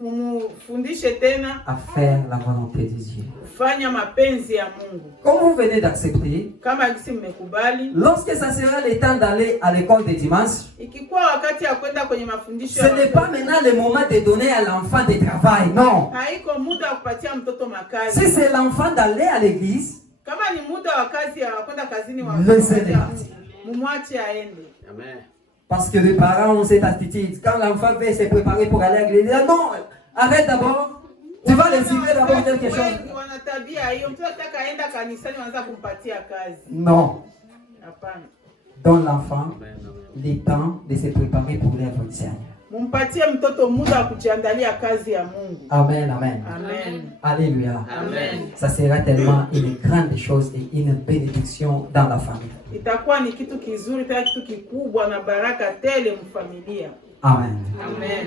Mumufundishe tena à faire la volonté de Dieu. kufanya mapenzi ya Mungu. Comme vous venez d'accepter, Kama gisi mmekubali, lorsque ça sera le temps d'aller à l'école de dimanche, ikikuwa wakati ya kwenda kwenye mafundisho ce n'est pas maintenant le moment de donner à l'enfant de travail, non. haiko muda wa kupatia mtoto makazi. Si c'est l'enfant d'aller à l'église, Kama ni muda wa kazi ya kwenda kazini, wa laissez-le partir. mumwache aende. Amen. Parce que les parents ont cette attitude. Quand l'enfant veut se préparer pour aller à l'église, ils disent non, arrête d'abord. Tu vas les suivre d'abord quelque chose. Wengi wana tabia hiyo, mtoto ataka aenda kanisani wanaanza kumpatia kazi. Non. Hapana. Donne l'enfant le temps de se préparer pour l'œuvre du Seigneur. Mumpatie mtoto muda wa kujiandalia kazi ya Mungu. Amen, amen. Amen. Alléluia. Amen. Ça sera tellement une grande chose et une bénédiction dans la famille. Itakuwa ni kitu kizuri tena kitu kikubwa na baraka tele mfamilia. Amen. Amen.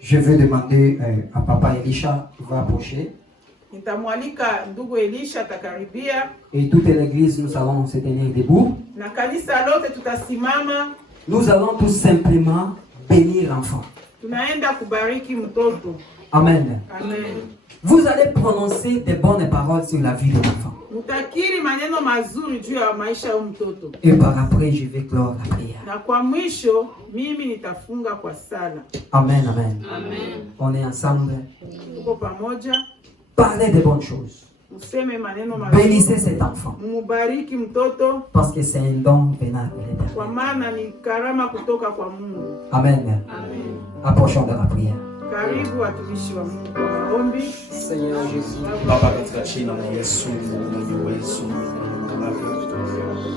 Je vais demander à Papa Elisha qui va approcher. Nitamwalika ndugu Elisha atakaribia. Et toute l'église, nous allons se tenir debout. Na kanisa lote tutasimama. Nous allons tout simplement bénir l'enfant. Tunaenda kubariki mtoto. Amen. Amen. Vous allez prononcer des bonnes paroles sur la vie de l'enfant. Mutakiri maneno mazuri juu ya maisha ya mtoto. Et par après, je vais clore la prière. Na kwa mwisho mimi nitafunga kwa sala. Amen, amen. Amen. On est ensemble. Tuko pamoja. Parlez de bonnes choses. Useme maneno mazuri. Bénissez cet enfant. Mubariki mtoto. Parce que c'est un don venant de l'Éternel. Kwa maana ni karama kutoka kwa Mungu. Amen. Amen. Approchons de la prière. Karibu watumishi wa Mungu kwa maombi. Seigneur Jésus. Baba, katika jina la Yesu mwenye uwezo,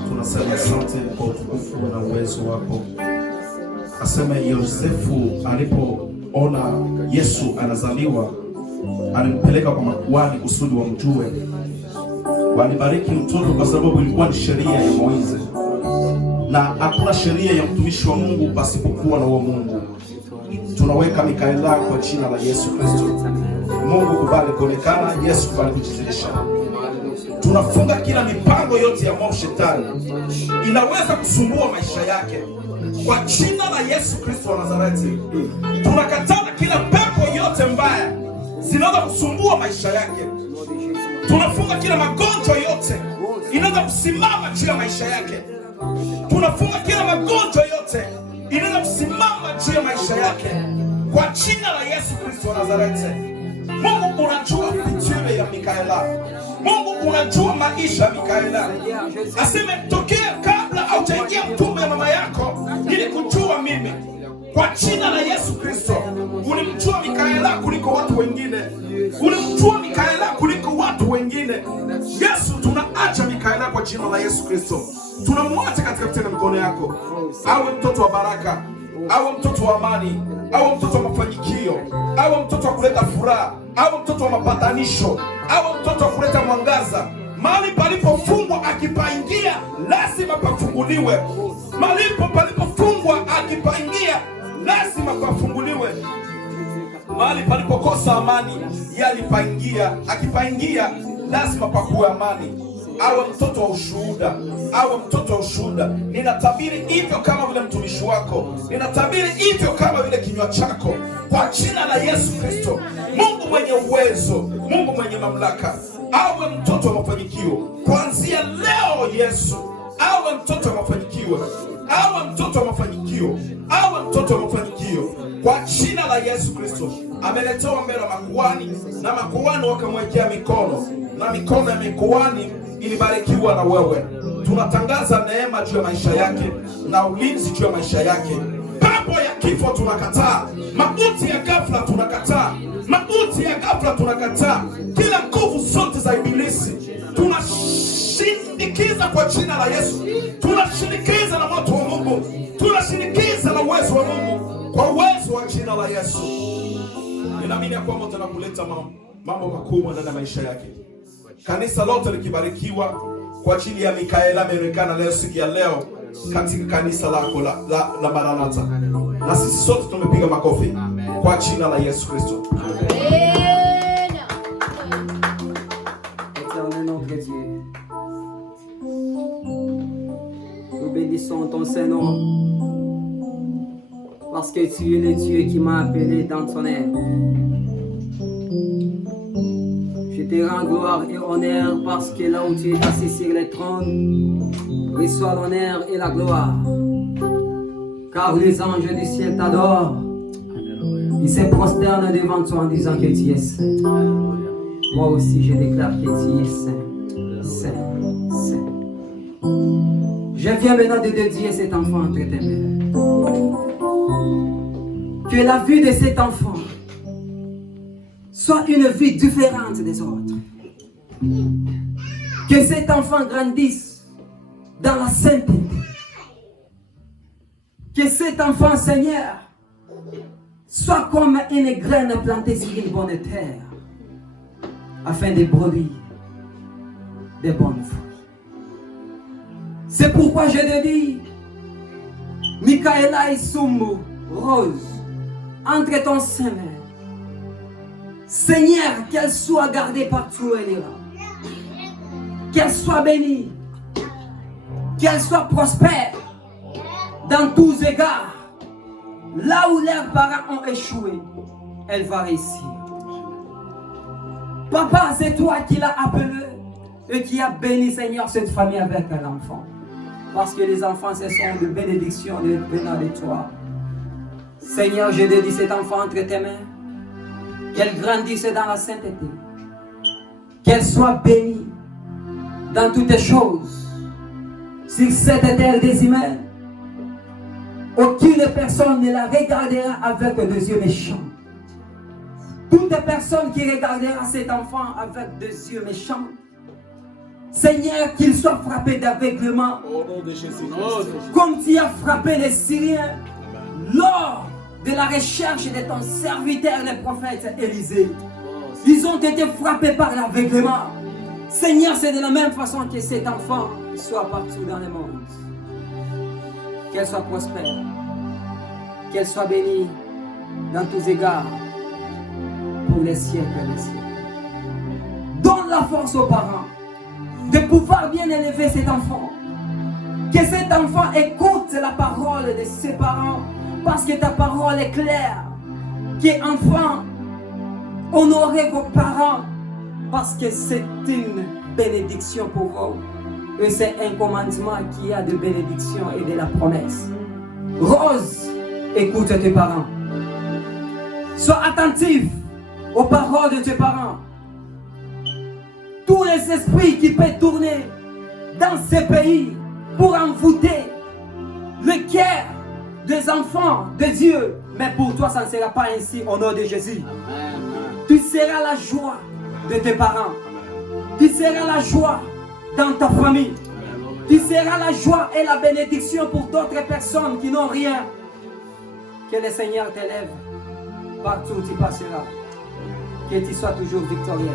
tunasema asante kwa utukufu na uwezo wako. Asema Yosefu alipoona Yesu anazaliwa, alimpeleka kwa makuhani kusudi wamjue. Walibariki mtoto kwa sababu ilikuwa ni sheria ya Moize, na hakuna sheria ya mtumishi wa Mungu pasipokuwa na wa Mungu. Tunaweka Mikaela kwa jina la Yesu Kristo. Mungu kubali kuonekana, Yesu kubali kujidhihirisha. Tunafunga kila mipango yote ya mwovu shetani inaweza kusumbua maisha yake kwa jina la Yesu Kristo wa Nazareti. Tunakataa kila pepo yote mbaya zinaweza kusumbua maisha yake. Tunafunga kila magonjwa yote inaweza kusimama juu ya maisha yake. Tunafunga kila magonjwa yote inaweza kusimama juu ya maisha yake kwa jina la Yesu Kristo wa Nazareti. Mungu unajua future ya Mikaela. Mungu unajua maisha ya Mikaela. Aseme tokea kabla haujaingia mtumbo ya mama yako ili kujua mimi. Kwa jina la Yesu Kristo, ulimjua Mikaela kuliko watu wengine. Ulimjua Mikaela kuliko watu wengine. Yesu, tunaacha Mikaela kwa jina la Yesu Kristo. Tunamwacha katika vitendo mikono yako. Awe mtoto wa baraka, awe mtoto wa amani, awe mtoto wa mafanikio, awe mtoto wa kuleta furaha, awe mtoto wa mapatanisho, awe mtoto wa kuleta mwangaza. Mahali palipofungwa akipaingia lazima pafunguliwe. Mahali palipofungwa akipaingia lazima pafunguliwe. Mahali palipokosa amani yalipaingia, akipaingia lazima pakuwe amani. Awe mtoto wa ushuhuda, awe mtoto wa ushuhuda. Ninatabiri hivyo kama vile mtumishi wako, ninatabiri hivyo kama vile kinywa chako, kwa jina la Yesu Kristo. Mungu mwenye uwezo, Mungu mwenye mamlaka, awe mtoto wa mafanikio kuanzia leo. Yesu, awe mtoto wa mafanikio, awe mtoto wa mafanikio, awe mtoto wa mafanikio kwa jina la Yesu Kristo. Ameletewa mbele makuhani na makuhani wakamwekea mikono, na mikono ya makuhani ilibarikiwa na wewe. Tunatangaza neema juu ya maisha yake na ulinzi juu ya maisha yake. Pepo ya kifo tunakataa, mauti ya ghafla tunakataa, mauti ya ghafla tunakataa. Kila nguvu zote za ibilisi tunashindikiza kwa jina la Yesu. Tunashindikiza na moto wa Mungu, tunashindikiza na uwezo wa Mungu kwa uwezo wa jina la Yesu. Ninaamini ya kwamba tunakuleta mambo makubwa ndani ya maisha yake. Kanisa lote likibarikiwa kwa ajili ya Mikaela ameonekana leo, siku ya leo katika kanisa lako la Maranatha. Na sisi sote tumepiga makofi kwa jina la Yesu Kristo. Éternel notre Dieu, nous bénissons ton Saint-Nom parce que tu es le Dieu qui m'a appelé dans ton aile. Je te rends gloire et honneur parce que là où tu es assis sur le trône, reçois l'honneur et la gloire. Car les anges du ciel t'adorent. Ils se prosternent devant toi en disant que tu es saint. Moi aussi, je déclare que tu es saint, saint, saint. Je viens maintenant de dédier cet enfant entre tes mains. Que la vie de cet enfant soit une vie différente des autres. Que cet enfant grandisse dans la sainteté. Que cet enfant, Seigneur, soit comme une graine plantée sur une bonne terre, afin de produire des bonnes fruits. C'est pourquoi je te dis, Michaela et Soumbo, Rose, entre ton sein, Seigneur, qu'elle soit gardée partout où elle ira. Qu'elle soit bénie. Qu'elle soit prospère dans tous égards. Là où leurs parents ont échoué, elle va réussir. Papa, c'est toi qui l'as appelé et qui a béni, Seigneur, cette famille avec un enfant. Parce que les enfants, ce sont de bénédictions venant de toi. Seigneur, je dédie cet enfant entre tes mains. Qu'elle grandisse dans la sainteté. Qu'elle soit bénie dans toutes choses. Sur cette terre des humains, aucune personne ne la regardera avec des yeux méchants. Toute personne qui regardera cet enfant avec des yeux méchants, Seigneur, qu'il soit frappé d'aveuglement, comme tu as frappé les Syriens lors de la recherche de ton serviteur, le prophète Élisée. Ils ont été frappés par l'aveuglement. Seigneur, c'est de la même façon que cet enfant soit partout dans le monde. Qu'elle soit prospère, qu'elle soit bénie dans tous égards pour les siècles des siècles. Donne la force aux parents de pouvoir bien élever cet enfant. Que cet enfant écoute la parole de ses parents, parce que ta parole est claire. Que enfant, honorez vos parents, parce que c'est une bénédiction pour vous. Et c'est un commandement qui a de bénédiction et de la promesse. Rose, écoute tes parents. Sois attentif aux paroles de tes parents. Tous les esprits qui peuvent tourner dans ces pays pour envoûter le cœur des enfants de Dieu. Mais pour toi, ça ne sera pas ainsi au nom de Jésus. Amen. Tu seras la joie de tes parents. Tu seras la joie dans ta famille. Tu seras la joie et la bénédiction pour d'autres personnes qui n'ont rien. Que le Seigneur t'élève partout où tu passeras. Que tu sois toujours victorieuse.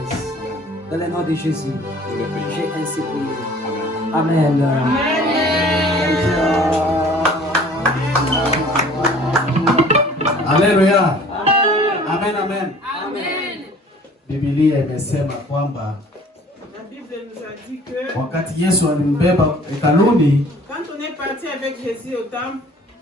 Dans le nom de Jésus, j'ai ainsi prié. Amen. Alléluia. Amen, amen. Biblia imesema kwamba La Bible nous a dit que wakati Yesu alimbeba hekaluni, quand on est parti avec Jésus au temple,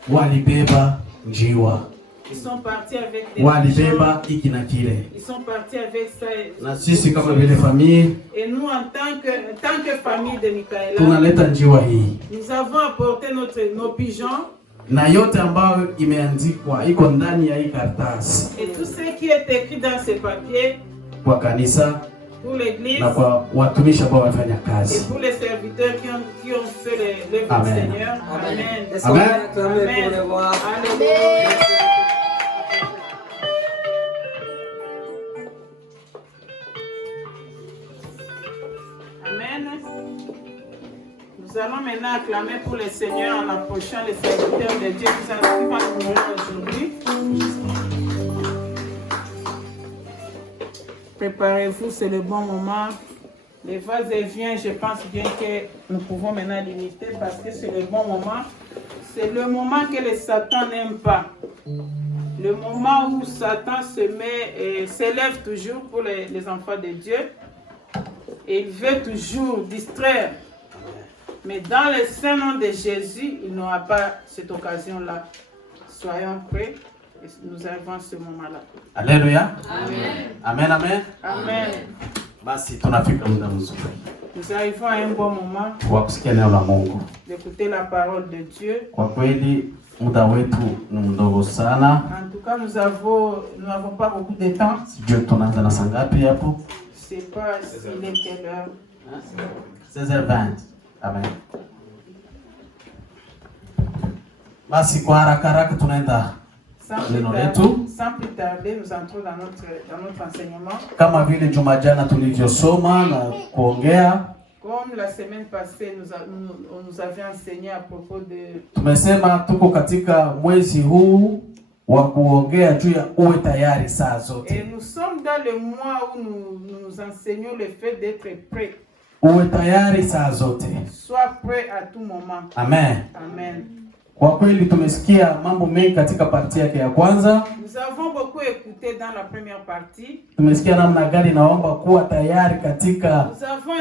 walibeba njiwa, ils sont partis avec des walibeba hiki na kile. ils sont partis avec ça. Na sisi kama vile famille, Et nous, en tant que famille de Michaela, tunaleta njiwa hii nous avons apporté nos pigeons na yote ambayo imeandikwa iko ndani ya hii karatasi et tout ce qui est écrit dans ces papiers kwa kanisa pour l'église na kwa watumishi ambao wanafanya et kazi. pour les serviteurs qui ont fait l'œuvre du Seigneur. Amen. Est-ce qu'on peut acclamer pour les voir? Alléluia. Amen. Nous allons maintenant acclamer pour le Seigneur en approchant les serviteurs de Dieu qui vont nous mourir aujourd'hui. Préparez-vous, c'est le bon moment. Les vases et vient, je pense bien que nous pouvons maintenant limiter parce que c'est le bon moment. C'est le moment que le Satan n'aime pas. Le moment où Satan s'élève toujours pour les enfants de Dieu. Et il veut toujours distraire. Mais dans le saint nom de Jésus, il n'aura pas cette occasion-là. soyons prêts. Et nous arrivons à ce moment-là. Alléluia. Amen, amen. Amen. Basi tunafika muda mzuri Nous arrivons à un bon moment wa kusikia neno la Mungu. d'écouter la parole de Dieu. Kwa kweli muda wetu ni mdogo sana. En tout cas, nous n'avons pas beaucoup de temps. Sijui tunaanza na saa ngapi hapo? Je ne sais pas s'il est quelle heure. 16h20. Amen. Basi kwa haraka haraka tunaenda Sans plus tarder, nous entrons dans notre enseignement. Kama vile juma jana tulivyosoma na kuongea, comme la semaine passée, nous avions enseigné à propos de... Tumesema tuko katika mwezi huu wa kuongea juu ya uwe tayari saa zote. Et nous sommes dans le mois où nous enseignons le fait d'être prêt. Uwe tayari saa zote. Sois prêt à tout moment. Amen. Amen. Kwa kweli tumesikia mambo mengi katika parti yake ya kwanza. Nous avons beaucoup écouté dans la première partie. Tumesikia namna gani naomba kuwa tayari katika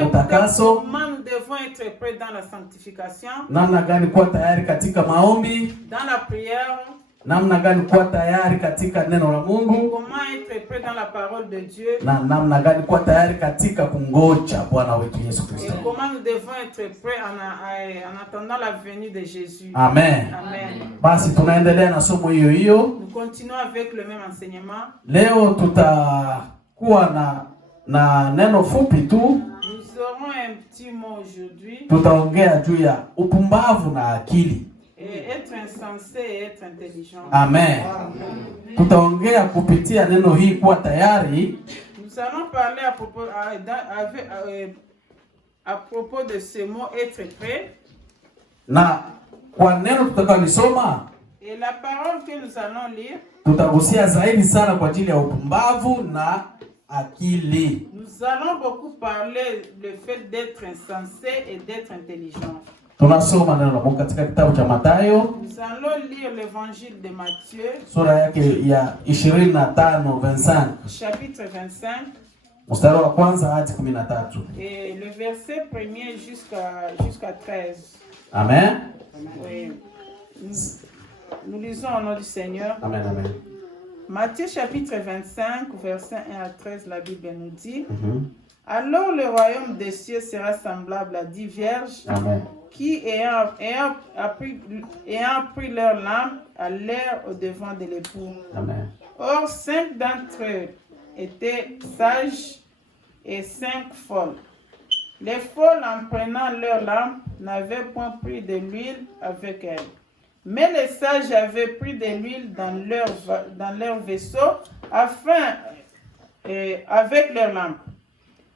utakaso. Comment nous devons être prêts dans la sanctification. Namna gani kuwa tayari katika maombi. Dans la prière. Namna gani kuwa tayari katika neno la Mungu. Comment être prêt dans la parole de Dieu. Na namna gani kuwa tayari katika kungoja Bwana wetu Yesu Kristo. Et comment nous devons être prêts en attendant la venue de Jésus. Amen. Amen. Basi tunaendelea na somo hiyo hiyo. Nous continuons avec le même enseignement. Leo tutakuwa na neno fupi tu. Nous aurons un petit mot aujourd'hui. Tutaongea juu ya upumbavu na akili. Et être insensé et être intelligent. Amen. Tutaongea kupitia neno hii kuwa tayari. Nous allons parler à propos de ce mot être prêt. Na kwa neno tutakayolisoma, et la parole que nous allons lire, tutagusia zaidi sana kwa ajili ya upumbavu na akili. Nous allons beaucoup parler le fait d'être insensé et d'être intelligent. Tunasoma neno la Mungu katika kitabu cha Mathayo. Nous allons lire l'évangile de Matthieu. Sura yake ya 25:25. Chapitre 25. Mstari wa kwanza hadi 13. Et le verset premier jusqu'à 13. Amen. Oui. Nous lisons au nom du Seigneur. Amen, amen. Matthieu chapitre 25, verset 1 à 13, la Bible nous dit. Alors le royaume des cieux sera semblable à 10 vierges. Amen. Qui, ayant pris leur lampe, allèrent au devant de l'époux. Amen. Or, 5 d'entre eux étaient sages et 5 folles. Les folles, en prenant leur lampe, n'avaient point pris de l'huile avec elles. Mais les sages avaient pris de l'huile dans leur vaisseau, avec leur lampe.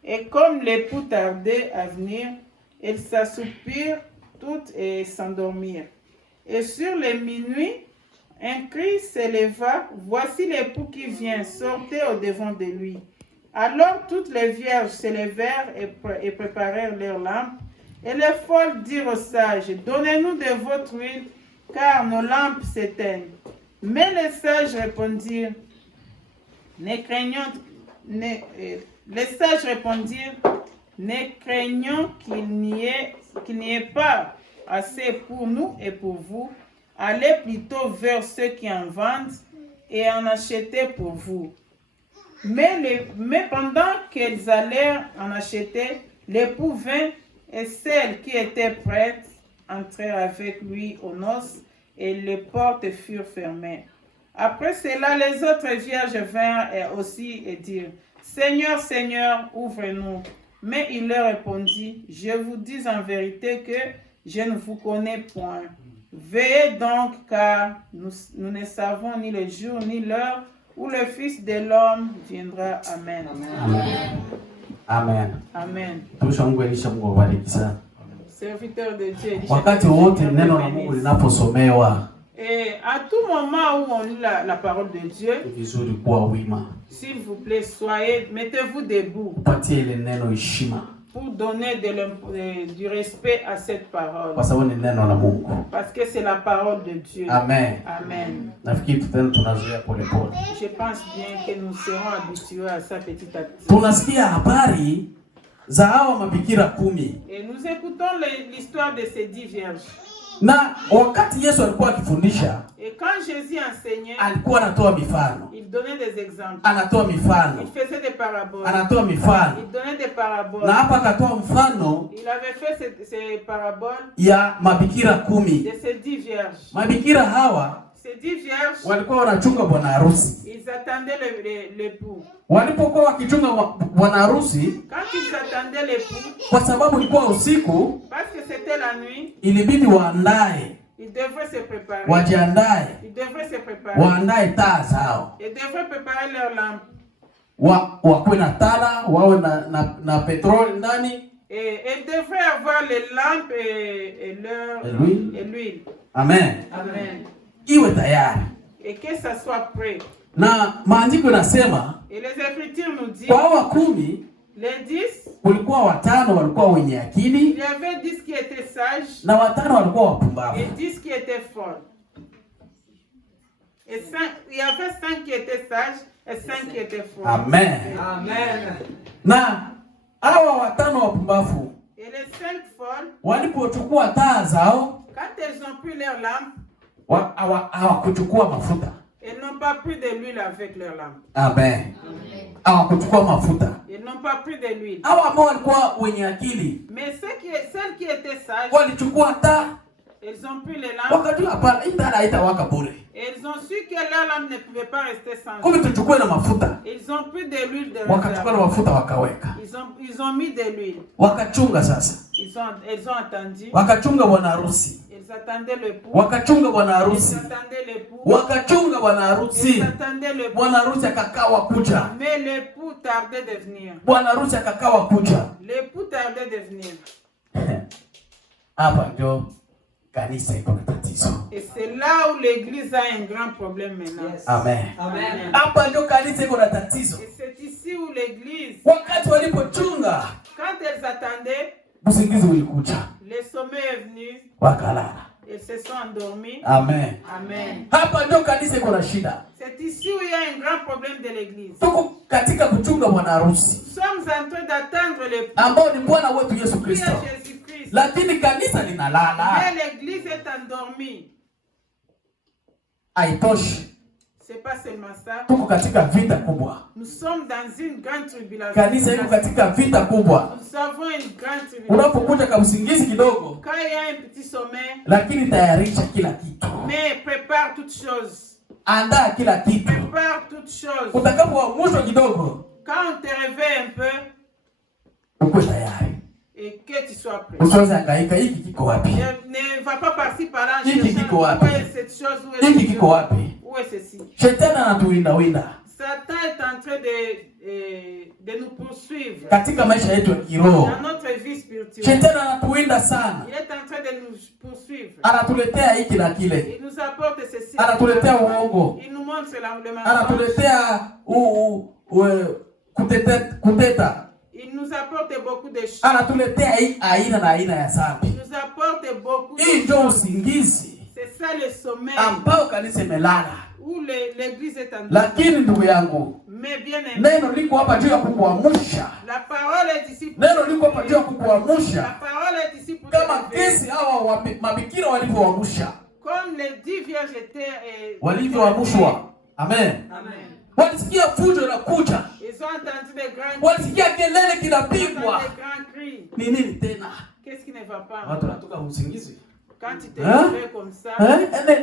Et comme l'époux tardait à venir, ils s'assoupirent toutes et s'endormirent. Et sur les minuit, un cri s'éleva, voici l'époux qui vient, sortez au devant de lui. Alors toutes les vierges se levèrent et préparèrent leurs lampes. Et les folles dirent aux sages, donnez-nous de votre huile, car nos lampes s'éteignent. Mais les sages répondirent, ne craignons qu'il n'y ait pas assez pour nous et pour vous. Allez plutôt vers ceux qui en vendent et en achetez pour vous. Mais pendant qu'elles allèrent en acheter, l'époux vint et celles qui étaient prêtes entrèrent avec lui aux noces et les portes furent fermées. Après cela, les autres vierges vinrent aussi et dirent, Seigneur, Seigneur, ouvre-nous. Mais il leur répondit, je vous dis en vérité que je ne vous connais point. Veillez donc, car nous ne savons ni le jour ni l'heure où le Fils de l'homme viendra. Amen. Amen. Amen. Serviteur de Dieu. Wakati wote neno la Mungu linaposomewa, et à tout moment où on lit la parole de Dieu, vizuri kuwa wima. S'il vous plaît, mettez-vous debout. Upatie ile neno heshima. Pour donner du respect à cette parole. Kwa sababu ni neno la Mungu. Parce que c'est la parole de Dieu. Amen. Amen. Nafikiri tunazoea pole pole. Je pense bien que nous serons habitués à ça petit à petit. Tunasikia habari za hawa mabikira 10. Et nous écoutons l'histoire de ces 10 vierges. Na wakati Yesu alikuwa akifundisha, Et quand Jésus enseignait, alikuwa anatoa mifano. il donnait des exemples. Anatoa mifano. Il faisait des paraboles. Anatoa mifano. Il donnait des paraboles. Na hapa akatoa mfano Il avait fait ces paraboles ya mabikira 10. de ces 10 vierges. Mabikira hawa Ces 10 vierges, walikuwa wanachunga bwana harusi. ils attendaient l'époux. Walipokuwa wakichunga bwana harusi, Quand ils attendaient l'époux, kwa sababu ilikuwa usiku, parce que c'était la nuit, ilibidi waandae, ils devraient se préparer. wajiandae, Ils devraient se préparer. waandae taa zao, Ils devraient préparer leurs lampes. wakuwe na taa, wawe na petroli ndani, Et ils devraient avoir les lampes et l'huile. Amen. Amen. Iwe tayari. Et que ça soit prêt. Na maandiko yanasema Et les Écritures nous disent, kwa hawa 10 les 10, kulikuwa 5 walikuwa wenye il akili y avait 10 qui étaient sages na 5 walikuwa wapumbavu. et 10 qui étaient folles. Et il y avait 5 qui étaient sages et 5 qui étaient folles. Amen. Amen. Na hawa 5 wapumbavu Et les 5 folles, walipochukua taa zao quand elles ont pris leur lampe, hawakuchukua mafuta. elles n'ont pas pris de l'huile avec leur lampe. Amen. Hawakuchukua mafuta. Ils n'ont pas pris de l'huile. Hawa ambao walikuwa wenye akili Mais celles qui étaient sages, walichukua taa, elles ont pris les lampes wakajua hapana, hii taa haitawaka bure. et elles ont su que leur lampe ne pouvait pas rester sans Kumbe huile. tuchukue na mafuta. Ils ont pris de l'huile de Wakachukua na réserve. mafuta wakaweka. Ils ont mis de l'huile. Wakachunga sasa. Elles ont attendu. Wakachunga bwana harusi. Ils attendaient l'époux. Wakachunga bwana Ils harusi. attendaient l'époux. Wakachunga bwana Ils harusi. attendaient l'époux. Bwana harusi akakaa kuja. Mais l'époux tardait de venir. Bwana harusi akakaa kuja. L'époux tardait de venir. Hapa ndio kanisa iko na tatizo. Et c'est là où l'église a un grand problème maintenant. Amen. Amen. Hapa ndio kanisa iko na tatizo. Et c'est ici où l'église, Wakati walipochunga, quand elles attendaient, usingizi ulikuja. le sommeil est venu, Wakalala. elles se sont endormies. Amen. Amen. Hapa ndio kanisa iko na shida. C'est ici où il y a un grand problème de l'église. Tuko katika kuchunga bwana harusi Nous sommes en train d'attendre l'époux. ambao ni Bwana wetu Yesu Qui est Kristo. Jésus-Christ. Lakini kanisa linalala. Mais l'église est endormie. Haitoshi. C'est pas seulement ça. Tuko katika vita kubwa. Nous sommes dans une grande tribulation. Kanisa iko katika vita kubwa. Nous avons une grande tribulation. Unapokuja kama usingizi kidogo, Quand il y a un petit sommeil, lakini tayarisha kila kitu. mais prépare toutes choses. Andaa kila kitu. Prépare toutes choses. Utakapoamshwa kidogo, Quand on te réveille un peu uko tayari. et que tu sois prêt. Usianze hangaika, hiki kiko wapi? Ne va pas par-ci par-là Hiki cherchant kiko où wapi? est cette chose, où est Hiki cette kiko chose, wapi? où est ceci. Shetani anatuwinda. Satan est en train de nous poursuivre Katika maisha yetu ya kiroho. dans notre vie spirituelle. Shetani anatuwinda sana. Il est en train de nous poursuivre. Anatuletea hiki na kile. Il nous apporte ceci. Anatuletea uongo. Il nous montre le mensonge. Anatuletea kuteta. Il nous apporte beaucoup de choses. Anatuletea hii aina na aina ya Il dhambi. nous apporte beaucoup de Hii ndio choses. usingizi C'est ça le sommeil ambao kanisa imelala. où l'église est en Lakini ndugu yangu, Mais bien aimé, neno liko hapa juu ya kukuamsha. la parole est ici pour Neno liko hapa juu ya La kukuamsha parole est ici pour te kama réveiller. kesi hawa mabikira walivyoamsha, Comme les 10 vierges étaient walivyoamshwa. Amen. Amen. Walisikia fujo inakuja, Ils ont entendu des grands walisikia kelele Ils ont kinapigwa. entendu des grands cris. Ni nini tena? Qu'est-ce qui ne va pas? Watu wanatoka usingizi. Quand tu te Hein? réveilles comme ça,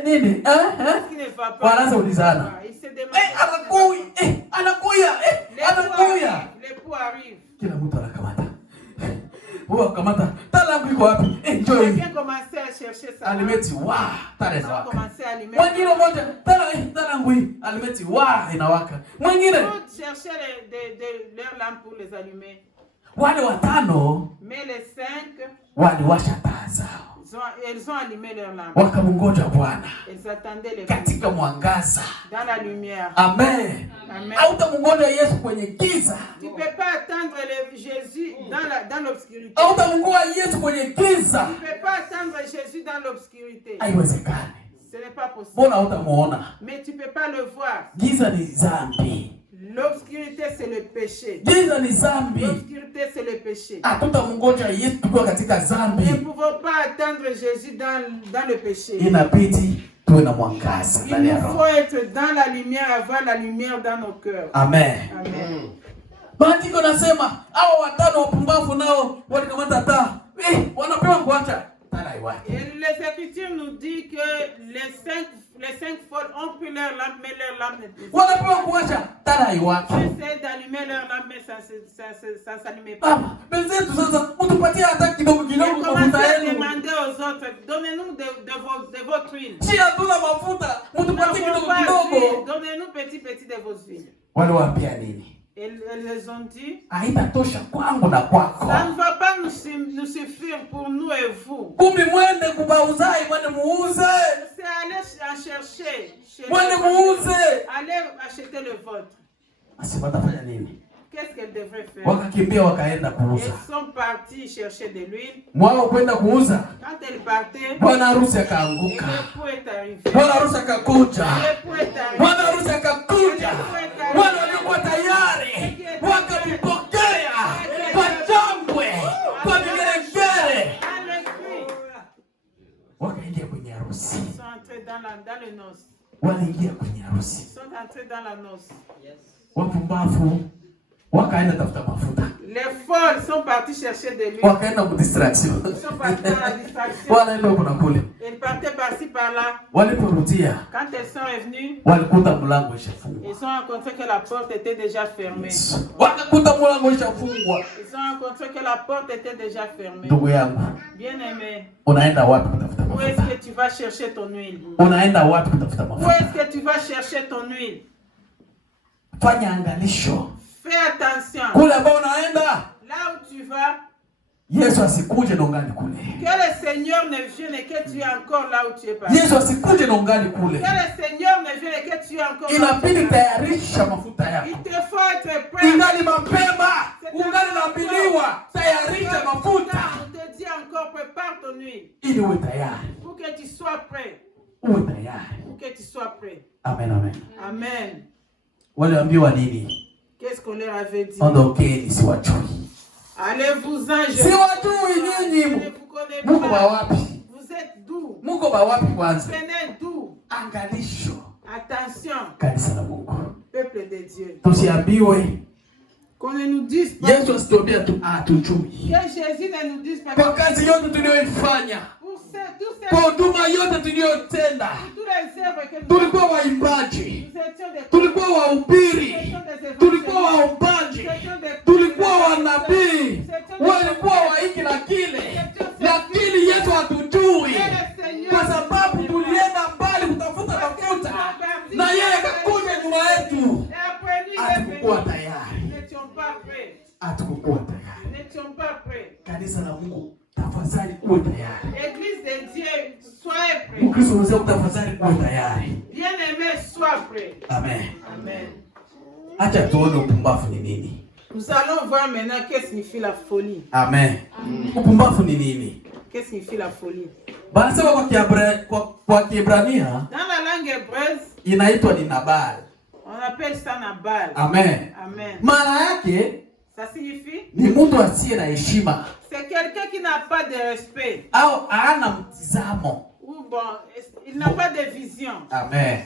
Nini? qu'est-ce qui ne va pas? Wanaanza ulizana. Ils se demandent. Anakuya. L'époux arrive. Kila mtu anakamata. Wewe kamata. Tala iko wapi? Njoo hivi. Quelqu'un commençait à chercher ça. Alimeti tale Ils ont inawaka. commencé à allumer. Mwingine mmoja tala ngui alimeti inawaka. Mwingine Ils cherchaient leurs lampes pour les allumer. wale 5 Mais les 5, waliwasha taa zao. elles ont allumé leurs lampes. Wakamngoja Bwana Elles attendaient les katika mwangaza. dans la lumière. Amen. Amen. Hautamngoja Yesu kwenye giza. Tu ne peux pas attendre Jésus dans l'obscurité. Hautamngoja Yesu kwenye giza. Tu ne peux pas attendre Jésus dans l'obscurité. Haiwezekani. Ce n'est pas possible. Mbona hautamuona? Mais tu ne peux pas le voir. Giza ni dhambi. L'obscurité, c'est le péché. Giza ni zambi. L'obscurité, c'est le péché. Hatutamngoja Yesu tukiwa katika zambi. Nous ne pouvons pas attendre Jésus dans le péché. Inabidi tuwe na mwangaza Il ndani ya nous roho. faut être dans la lumière, avoir la lumière dans nos cœurs. Amen. Amen. Maandiko nasema hao watano wapumbavu nao walikamata taa. Wanapewa kuacha taa iwake. Et les Écritures nous disent que les cinq folles ont pris leur lampe, mais leur lampe ne brûle pas. Wanapewa kuacha taa iwake. Essaient d'allumer leur lampe, mais ça s'allumait pas. Benzetu sasa mtupatie hata kidogo Et kidogo kwa commencez mafuta à yenu. demander aux autres, donnez-nous de votre huile. Si hatuna mafuta, Nous mtupatie n'avons kidogo pas kidogo. d'huile, donnez-nous petit de vos huiles. Waliwaambia nini? Elles ont dit, Haitatosha kwangu na kwako. ça ne va pas nous suffire pour nous et vous. Kumbe mwende kubauzai, mwende muuze. C'est aller en chercher. Mwende muuze. Allez acheter le vôtre. Basi watafanya nini? Qu'est-ce qu'elles devraient faire? Wakakimbia wakaenda kuuza. Elles sont parties chercher de l'huile. Mwao kwenda kuuza. Quand elles partaient, Bwana harusi et akaanguka. l'époux est arrivé. Bwana harusi akakuja. L'époux est arrivé. Bwana harusi akakuja. Wale waliokuwa tayari wakampokea kwa shangwe, kwa vigelegele. Wakaingia kwenye harusi. Ils sont entrés dans le noce. Waliingia kwenye harusi. Ils sont entrés dans la noce. Wapumbavu wakaenda tafuta mafuta. Les folles sont parties chercher de l'huile. Wakaenda kudistraction. Ils sont partis dans la distraction. Wanaenda huko na kule. Elles partaient par-ci par-là. Waliporudia Quand elles sont revenues, walikuta mlango ishafungwa. ils ont rencontré que la porte était déjà fermée. Wakakuta mlango ishafungwa. Ils ont rencontré que la porte était déjà fermée. Ndugu yangu, Bien-aimé, unaenda wapi kutafuta où est-ce mafuta? que tu vas chercher ton huile? Unaenda wapi kutafuta Où mafuta? est-ce que tu vas chercher ton huile? Fanya angalisho. Fais attention. Kule ambao unaenda, Là où tu vas, Yesu asikuje na ungali kule. que le Seigneur ne vienne et que tu es encore là où tu es parti. Yesu asikuje na ungali kule. Que le Seigneur ne vienne et que tu es encore là où tu Inabidi es parti. tayarisha mafuta Il yako. te faut être prêt. Ingali mapema, ungali naambiliwa, tayarisha mafuta On te dit encore, prépare ton huile. ili uwe tayari. Pour que tu sois prêt. Uwe tayari. Pour que tu sois prêt. Amen, amen. Amen. Waliambiwa nini? Qu'est-ce qu'on leur avait dit? Ondokeni, siwajui. Allez-vous-en, je Siwajui nyinyi. ne vous connais Muko pas. wapi? Vous êtes d'où? Muko wapi kwanza? Venez d'où? Angalisho. Attention, Kanisa la Mungu. peuple de Dieu. Tusiambiwe Qu'on ne nous dise pas. Yesu asituambia tu hatujui. Que Jésus ne nous dise pas. Kwa kazi yote tuliyoifanya, Pour tous ces kwa huduma yote tuliyotenda, tous les œuvres que nous tulikuwa waimbaji, nous étions des tulikuwa wahubiri, tulikuwa waombaji, tulikuwa wanabii, walikuwa wa hiki na kile, lakini Yesu hatujui kwa sababu tulienda mbali kutafuta mafuta na yeye akakuja nyuma yetu. Hatukuwa tayari, n'étions pas prêts. hatukuwa tayari. N'étions pas prêts. Kanisa la Mungu, tafadhali uwe tayari. Église de Dieu, soyez prêts. Mkristo mwenzangu, tafadhali uwe tayari. Bien-aimés, sois prêts. Amen. Amen. Acha tuone upumbavu ni nini. Nous allons voir maintenant qu'est-ce que signifie la folie. Amen. Upumbavu ni nini? Qu'est-ce que signifie la folie? Banasema kwa Kiebrania Dans la langue hébraise, inaitwa ni Nabal. on appelle ça Nabal. Amen. Amen. Maana yake Ça signifie, ni mtu asiye na heshima c'est quelqu'un qui n'a pas de respect. au hana mtizamo. Ou bon, il n'a pas de vision. Amen.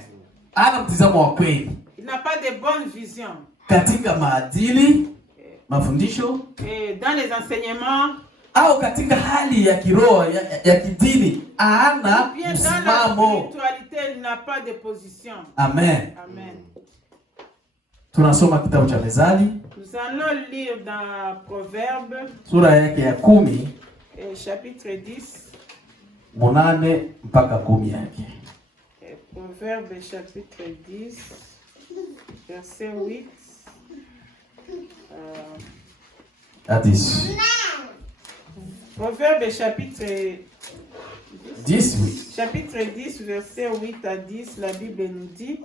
Hana mtizamo wa kweli Il n'a pas de bonne vision. katika maadili, mafundisho Et dans les enseignements, au katika hali ya kiroho ya kidini, hana bien dans la msimamo. spiritualité, il n'a pas de position. Amen. Amen. Tunasoma kitabu cha Mezali Nous allons lire dans Proverbes, sura yake ya 10 chapitre 10. 8 mpaka 10 yake. Proverbes, chapitre 10, verset 8. Hadis. Proverbes, chapitre 10, oui. Chapitre 10, verset 8 à 10, la Bible nous dit: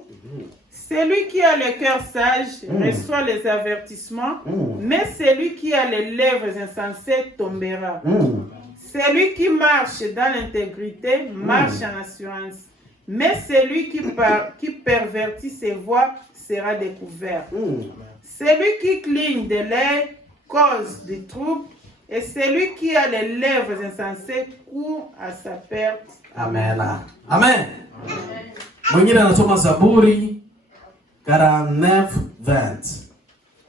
celui qui a le cœur sage reçoit les avertissements, mais celui qui a les lèvres insensées tombera. Celui qui marche dans l'intégrité marche en assurance, Mais celui qui pervertit ses voies sera découvert. Celui qui cligne de l'air cause du trouble, et celui qui a les lèvres insensées court à sa perte. Amen. Amen. Mwingine anasoma Zaburi 49:20.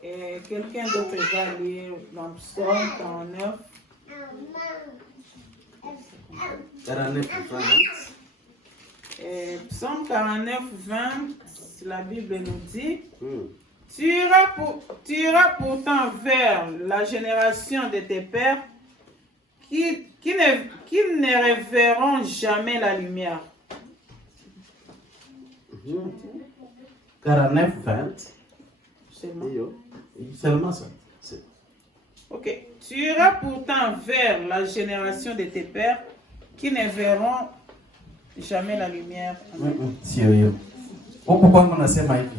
Et quelqu'un d'autre va lire dans Psaume 49. 49:20. Et Psaume 49:20, la Bible nous dit, tu iras pourtant vers la génération de tes pères qui ne reverront jamais la lumière. 49:20. Seulement ça. Ok. Tu iras pourtant vers la génération de tes pères qui ne verront jamais la lumière. Sio hiyo. Huko kwangu nasema hivi.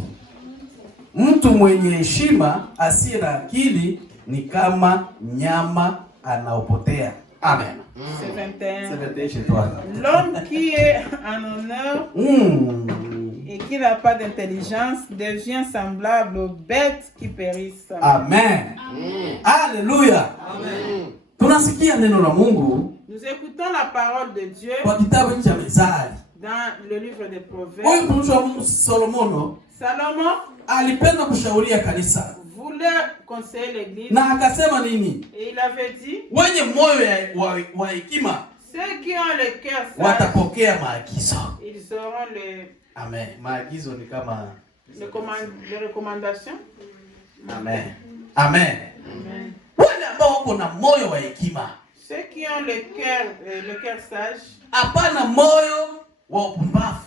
Mtu mwenye heshima asiye na akili ni kama nyama anaopotea. Amen. C'est 21. Chez toi. L'homme qui est en honneur et qui n'a pas d'intelligence devient semblable aux bêtes qui périssent. Amen. Alléluia. Amen. Tunasikia neno la Mungu. Nous écoutons la parole de Dieu Kwa kitabu cha Mithali. dans le livre des Proverbes. Huyu mtumishi wa Mungu Solomono Salomon alipenda kushauria kanisa. voulait conseiller l'église Na akasema nini? et il avait dit, Wenye moyo wa hekima ceux qui ont le cœur sage, watapokea maagizo. ils auront Amen. Maagizo ni kama les recommandations. Amen. Amen. Amen. Wale ambao wako na moyo wa hekima. Ceux qui ont le cœur sage, Hapana moyo wa upumbavu.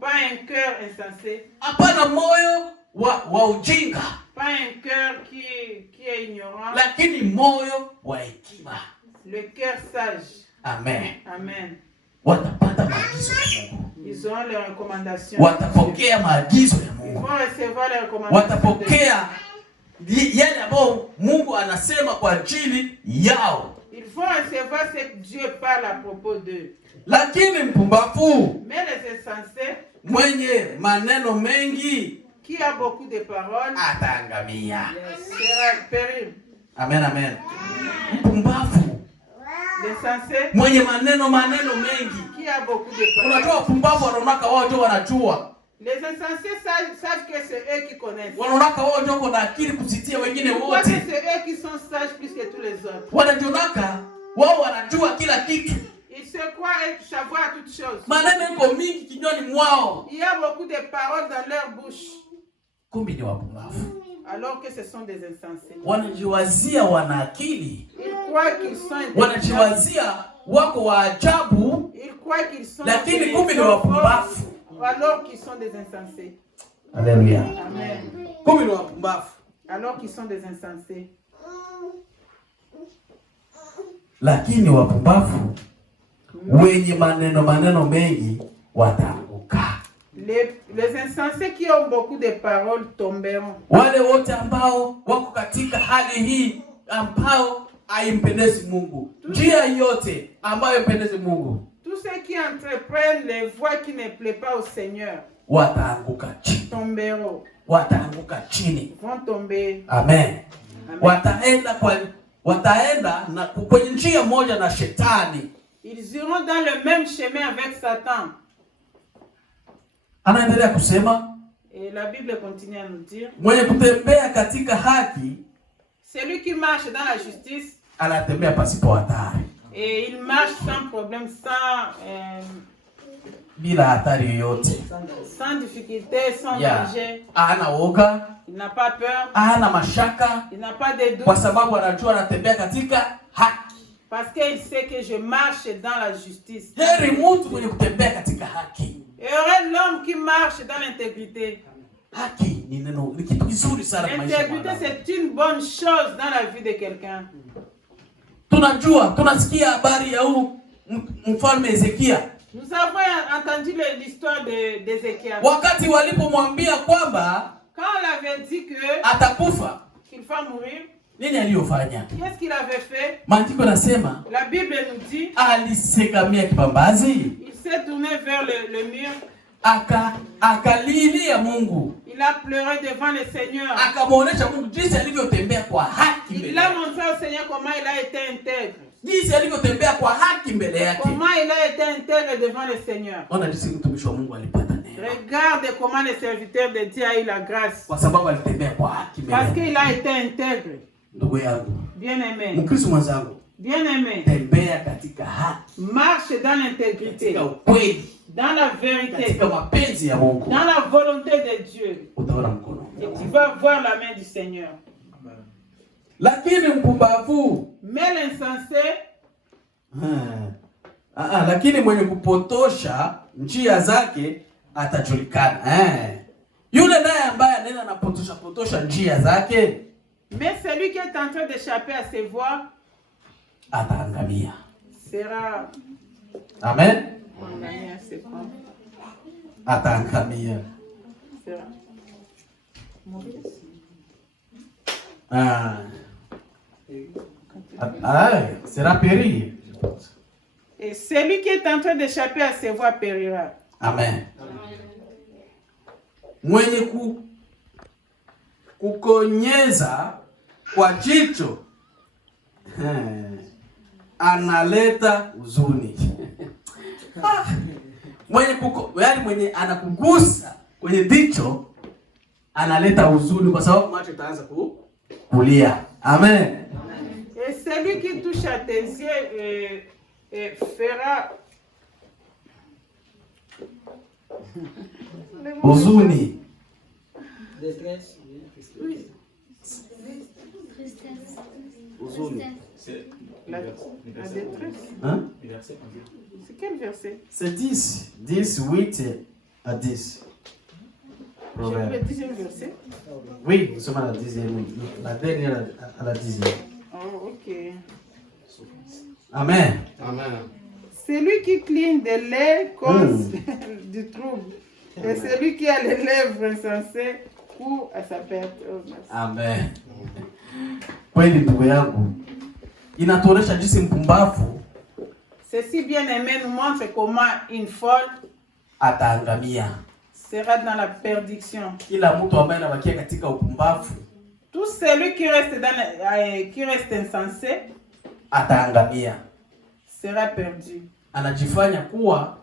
pas un cœur insensé, Hapana moyo wa ujinga. pas un cœur qui est ignorant, Lakini moyo wa hekima. le cœur sage. Amen. Amen. Watapata maagizo ya Mungu. Ils auront les recommandations. Watapokea maagizo ya Ils Mungu. vont recevoir les recommandations. Watapokea yale ambayo Mungu anasema kwa ajili yao. Ils vont recevoir ce que Dieu parle à propos d'eux. Lakini mpumbavu Mais les insensés, mwenye maneno mengi qui a beaucoup de paroles, ataangamia. sera périr. Amen, amen. Mpumbavu L'insensé, mwenye maneno mengi. qui a beaucoup de paroles. Unajua wapumbavu wanaonaka wao ndio wanajua. Les insensés savent que c'est eux qui connaissent. Wanaonaka wao ndio kuna akili kuzitia wengine Ils croient que wote. c'est eux qui sont sages plus que tous les autres. Wanajionaka wao wanajua kila kitu. Ils se croient savoir toutes choses. Maneno iko mingi kinywani mwao. Il y a beaucoup de paroles dans leur bouche, Kumbe ni wapumbavu. alors que ce sont des insensés. Wanajiwazia wana akili. Ils croient qu'ils sont intelligents. Wanajiwazia wako wa ajabu, Ils croient qu'ils sont lakini kumbe ni intelligents, wapumbavu. alors qu'ils sont des insensés. Haleluya. Amen. Kumbe ni wapumbavu. Alors qu'ils sont des insensés. Lakini wapumbavu wenye maneno mengi wataanguka. Les insensés qui ont beaucoup de paroles tomberont. Wale wote ambao wako katika hali hii ambao haimpendezi Mungu. Njia yote ambayo impendezi Mungu. Tous ceux qui entreprennent les voies qui ne plaisent pas au Seigneur Wataanguka chini. tomberont. Wataanguka chini. Vont tomber. Amen. Amen. Wataenda na kwenye njia moja na shetani. Ils iront dans le même chemin avec Satan. Anaendelea kusema, Et la Bible continue à nous dire, mwenye kutembea katika haki celui qui marche dans la justice, anatembea pasipo hatari. et il marche sans problème, Bila hatari yoyote. sans difficulté, sans Yeah. danger. Hana woga, Il n'a pas peur, hana mashaka, il n'a pas de kwa doute, sababu anajua anatembea katika haki. parce qu'il sait que je marche dans la justice. Heri mtu mwenye kutembea katika haki. Et heureux l'homme qui marche dans l'intégrité. Haki ni neno, ni kitu kizuri sana kwa maisha ya L'intégrité, mwanadamu. c'est une bonne chose dans la vie de quelqu'un. Tunasikia habari ya huu mfalme Hezekia. Nous avons entendu l'histoire d'Ézéchiel. Wakati walipomwambia kwamba Quand on avait dit atakufa, qu'il va mourir, nini aliyofanya? qu'est-ce qu'il avait fait? Maandiko nasema La Bible nous dit, alisegamia kibambazi. il s'est tourné tourné vers le mur. Akalilia Mungu. Il a pleuré devant le Seigneur. Akamwonyesha Mungu jinsi alivyotembea kwa haki mbele Il a yake. montré au Seigneur comment il a été intègre. Jinsi alivyotembea kwa haki mbele yake. Comment il a été intègre devant le Seigneur. Ona jinsi mtumishi wa Mungu alipata neema. Regarde comment le serviteur de Dieu a eu la grâce. Kwa sababu alitembea kwa haki mbele Parce yake. qu'il a été intègre. Ndugu yangu, Bien-aimé. Mkristo mwenzangu, Bien-aimé. tembea katika haki, Marche dans l'intégrité. katika ukweli, Dans la vérité. katika mapenzi ya Mungu. Dans la volonté de Dieu. Utaona mkono. Et tu vas voir la main du Seigneur. Lakini mpumbavu, Mais l'insensé, lakini mwenye kupotosha njia zake atajulikana. Yule naye ambaye anaenda anapotosha njia zake, mais celui qui est en train d'échapper à ses voies ataangamia. sera Amen. condamné à ses pas. Ataangamia. Sera. Sera périr. Et celui qui est en train d'échapper à ses voies périra. Amen. Mwenye kukonyeza kwa jicho analeta huzuni. Mwenye anakugusa kwenye jicho analeta huzuni kwa sababu macho itaanza kulia. Amen. Et celui qui touche à tes yeux fera huzuni. Huzuni. la détresse. Hein? C'est quel verset? C'est 10, 8 à 10. J'ai le 10e verset. Oui, nous sommes à la 10e, la dernière à la 10e. Oh, ok. Amen. Celui qui cligne de lait cause du trouble. Et celui qui a les lèvres insensées court à sa perte. Oh, merci. Amen. Kweli ndugu yangu, inatuonesha jinsi mpumbavu Ceci, bien aimé, nous montre comment une folle ataangamia. sera dans la perdition. Kila mtu ambaye anabakia katika upumbavu Tout celui qui reste insensé ataangamia. sera perdu. Anajifanya kuwa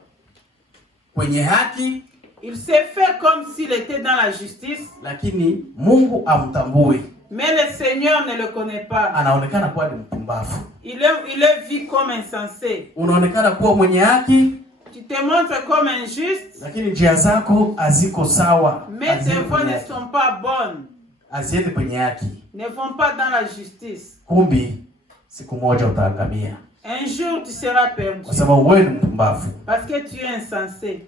kwenye haki, Il s'est fait comme s'il était dans la justice, lakini Mungu amtambue. mais le Seigneur ne le connaît pas. Anaonekana kuwa ni mpumbavu. Il est vu comme insensé. Unaonekana kuwa mwenye haki, Tu te montres comme injuste, lakini njia zako haziko sawa. mais tes voies ne sont pas bonnes, Haziende kwenye haki. ne vont pas dans la justice. Kumbi siku moja utaangamia Un jour, tu seras perdu kwa sababu wewe ni mpumbavu. parce que tu es insensé.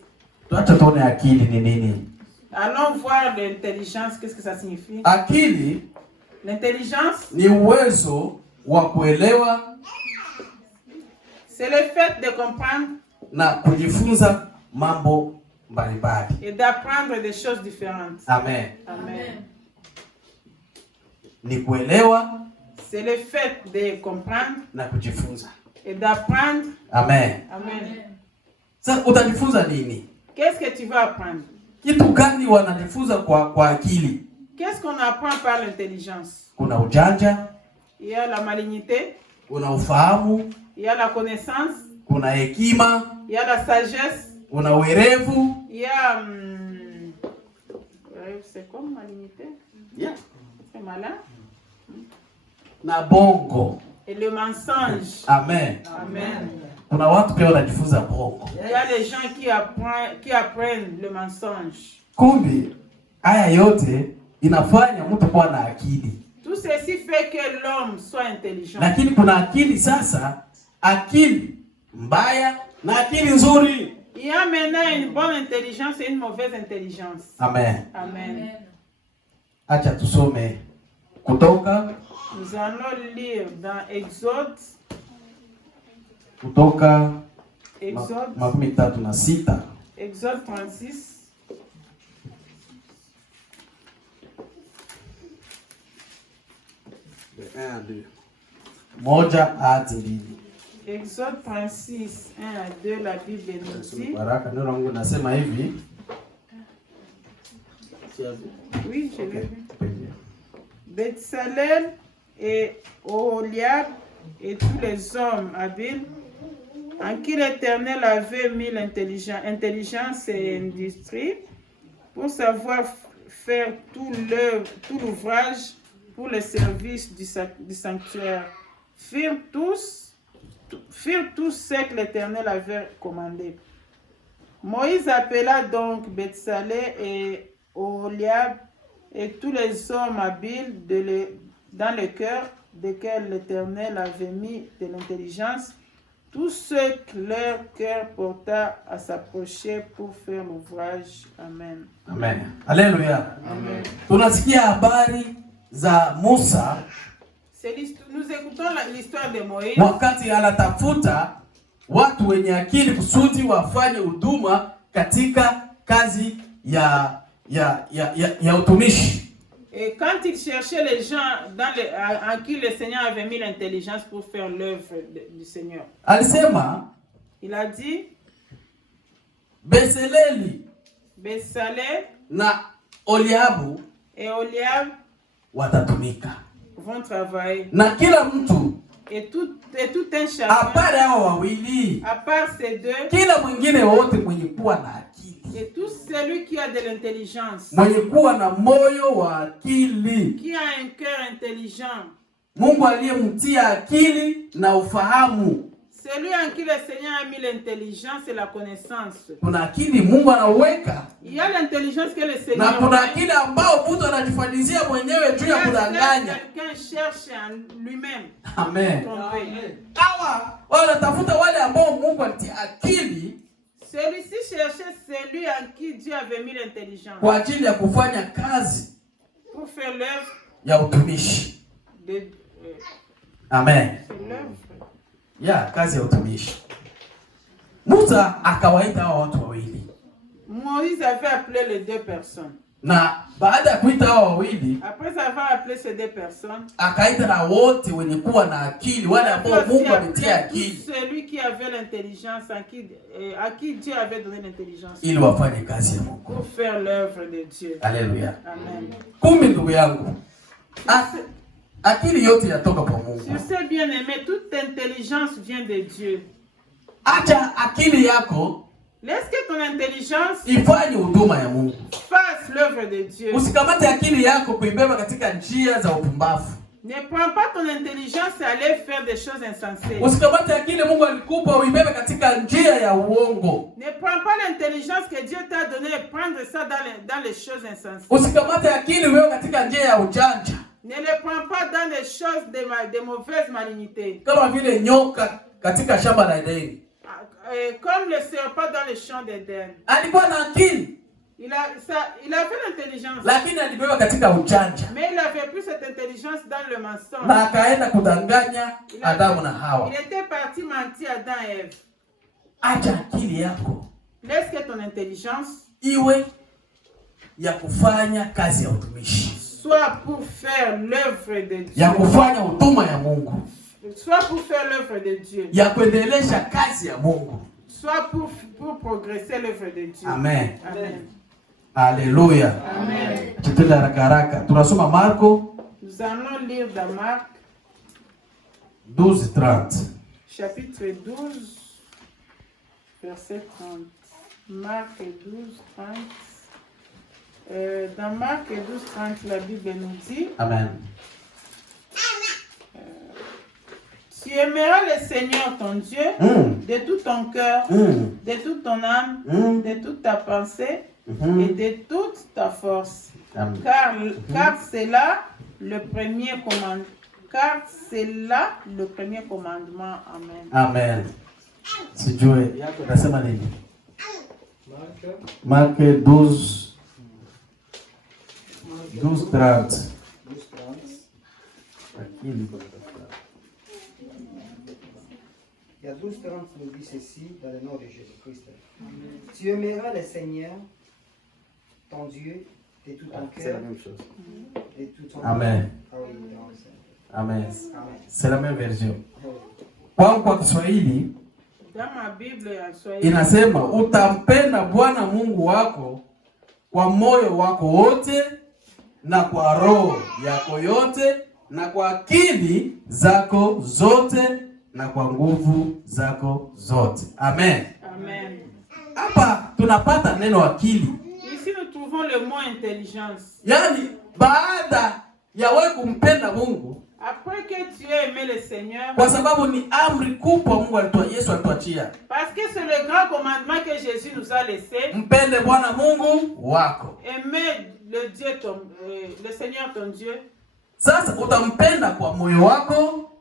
Tuacha tuone akili ni nini. Allons voir l'intelligence, qu'est-ce que ça signifie? Akili L'intelligence, ni uwezo wa kuelewa c'est le fait de comprendre na kujifunza mambo mbalimbali. et d'apprendre des choses différentes. Amen. Amen. Ni kuelewa C'est le fait de comprendre na kujifunza. et d'apprendre. Amen. Amen. Sasa utajifunza nini? Qu'est-ce que tu vas apprendre? Kitu gani wanajifunza kwa akili? Qu'est-ce qu'on apprend par l'intelligence? Kuna ujanja, Il y a la malignité, kuna ufahamu, il y a la connaissance, kuna hekima, il y a la sagesse, kuna uerevu. il y a... c'est quoi malignité? Yeah. C'est malin. Na bongo. Et le mensonge. Amen. Amen. Kuna watu pia wanajifunza bongo. Il y a les gens qui apprennent le mensonge. Kumbi haya yote inafanya mtu kuwa na akili. Tout ceci fait que l'homme soit intelligent. Lakini kuna akili sasa, akili mbaya na akili nzuri. Il y a maintenant une bonne intelligence et une mauvaise intelligence. Amen. Amen. Acha tusome Kutoka. Nous allons lire dans Exode. Kutoka Exode. 36. Exode 36. Moja hadi mbili. Exode 36, 1 à 2, la Bible nous dit. Baraka, neno la Mungu nasema hivi. Oui, je l'ai vu. Betsalel et Oholiab et tous les hommes habiles en qui l'Éternel avait mis l'intelligence et l'industrie pour savoir faire tout l'ouvrage pour le service du sanctuaire. Firent tous ce que l'Éternel avait commandé. Moïse appela donc Betsalel et Oholiab et tous les hommes habiles dans le cœur desquels l'Éternel avait mis de l'intelligence, tous ceux que leur cœur porta à s'approcher pour faire l'ouvrage. Amen. Amen. Alléluia. Amen. Tunasikia habari za Musa nous écoutons l'histoire de Moïse. Wakati anatafuta watu wenye akili kusudi wafanye huduma katika kazi ya utumishi. Et quand il cherchait les gens en qui le Seigneur avait mis l'intelligence pour faire l'œuvre du Seigneur. Alisema, il a dit, Betsaleli na Oholiabu et Oholiab watatumika. Vont travailler. Na kila mtu et tout un chacun. Apart hao wawili. À part ces deux. Kila mwingine wote mwenye kuwa na akili. Et tout celui qui a de l'intelligence. Mwenye kuwa na moyo wa akili. Qui a un cœur intelligent. Mungu aliyemtia akili na ufahamu. Celui en qui le Seigneur a mis l'intelligence et la connaissance. Kuna akili Mungu anaweka. Il y a l'intelligence que le Seigneur. Na kuna akili ambao mtu anajifanyizia mwenyewe juu ya kudanganya. Quelqu'un cherche en lui-même. Amen. Hawa wanatafuta wale ambao Mungu alitia akili. Celui-ci cherchait celui en qui Dieu avait mis l'intelligence. Kwa ajili ya kufanya kazi. Pour faire l'œuvre. Ya utumishi. Amen. Ya kazi ya utumishi. Musa akawaita hao watu wawili. Moïse avait appelé les deux personnes. Na baada ya kuita hao wawili, après avoir appelé ces deux personnes, akaita na wote wenye kuwa na akili, wale ambao Mungu ametia akili. Celui qui avait l'intelligence, à qui Dieu avait donné l'intelligence. Ili wafanye kazi ya Mungu. Pour faire l'œuvre de Dieu. Alléluia. Amen. Kumbe ndugu yangu, akili yote yatoka kwa Mungu. Tu sais bien aimé, toute intelligence vient de Dieu. Acha akili yako. Laisse que ton intelligence ifanye huduma ya Mungu. Fasse l'œuvre de Dieu. Usikamate akili yako kuibeba katika njia za upumbavu. Ne prends pas ton intelligence et aller faire des choses insensées. Usikamate akili Mungu alikupa uibebe katika njia ya uongo. Ne prends pas l'intelligence que Dieu t'a donnée et prendre ça dans les choses insensées. Usikamate akili wewe katika njia ya ujanja. Ne le prends pas dans les choses de mauvaise malignité. Kama vile nyoka katika shamba la Edeni. Comme le serpent dans le champ d'Éden. Alikuwa na akili. Il avait l'intelligence. Lakini alibeba katika ujanja. Mais il avait pris cette intelligence dans le mensonge. Na akaenda kudanganya Adamu na Hawa. Il était parti mentir à Adam et Ève. Acha akili yako. Laisse que ton intelligence iwe ya kufanya kazi ya utumishi. Soit pour faire l'œuvre de Dieu. Ya kufanya huduma ya Mungu. Soit pour faire l'œuvre de Dieu. Ya kuendelesha kazi ya Mungu. Soit pour progresser l'œuvre de Dieu. Amen. Amen. Alléluia. Amen. Tutende haraka haraka. Tunasoma Marko. Nous allons lire dans Marc 12:30. Chapitre 12 verset 30. Marc 12:30. Dans Marc 12:30, la Bible nous dit. Amen. Tu aimeras le Seigneur ton Dieu de tout ton cœur, de toute ton âme, de toute ta pensée et de toute ta force. Car c'est là le premier commandement. Car c'est là le premier commandement. Amen. Amen. Sijue yako nasema nini? Marc 12 12:30. Il y a 12:30 nous dit ceci dans le nom de Jésus-Christ. Tu aimeras le Seigneur, ton Dieu, de tout ton cœur. C'est la même chose. De tout ton Amen. Ah oui, Amen. C'est la même version. kwa Kiswahili Dans ma Bible ya Swahili inasema utampenda Bwana Mungu wako kwa moyo wako wote na kwa roho yako yote na kwa akili zako zote na kwa nguvu zako zote. Amen. Amen. Hapa tunapata neno akili. Ici nous trouvons le mot intelligence. Yaani baada ya wewe kumpenda Mungu, après que tu aies aimé le Seigneur, kwa sababu ni amri kubwa Mungu alitoa, Yesu alituachia. parce que c'est le grand commandement que Jésus nous a laissé. Mpende Bwana Mungu wako. Aimer le Seigneur ton Dieu. Sasa utampenda kwa moyo wako,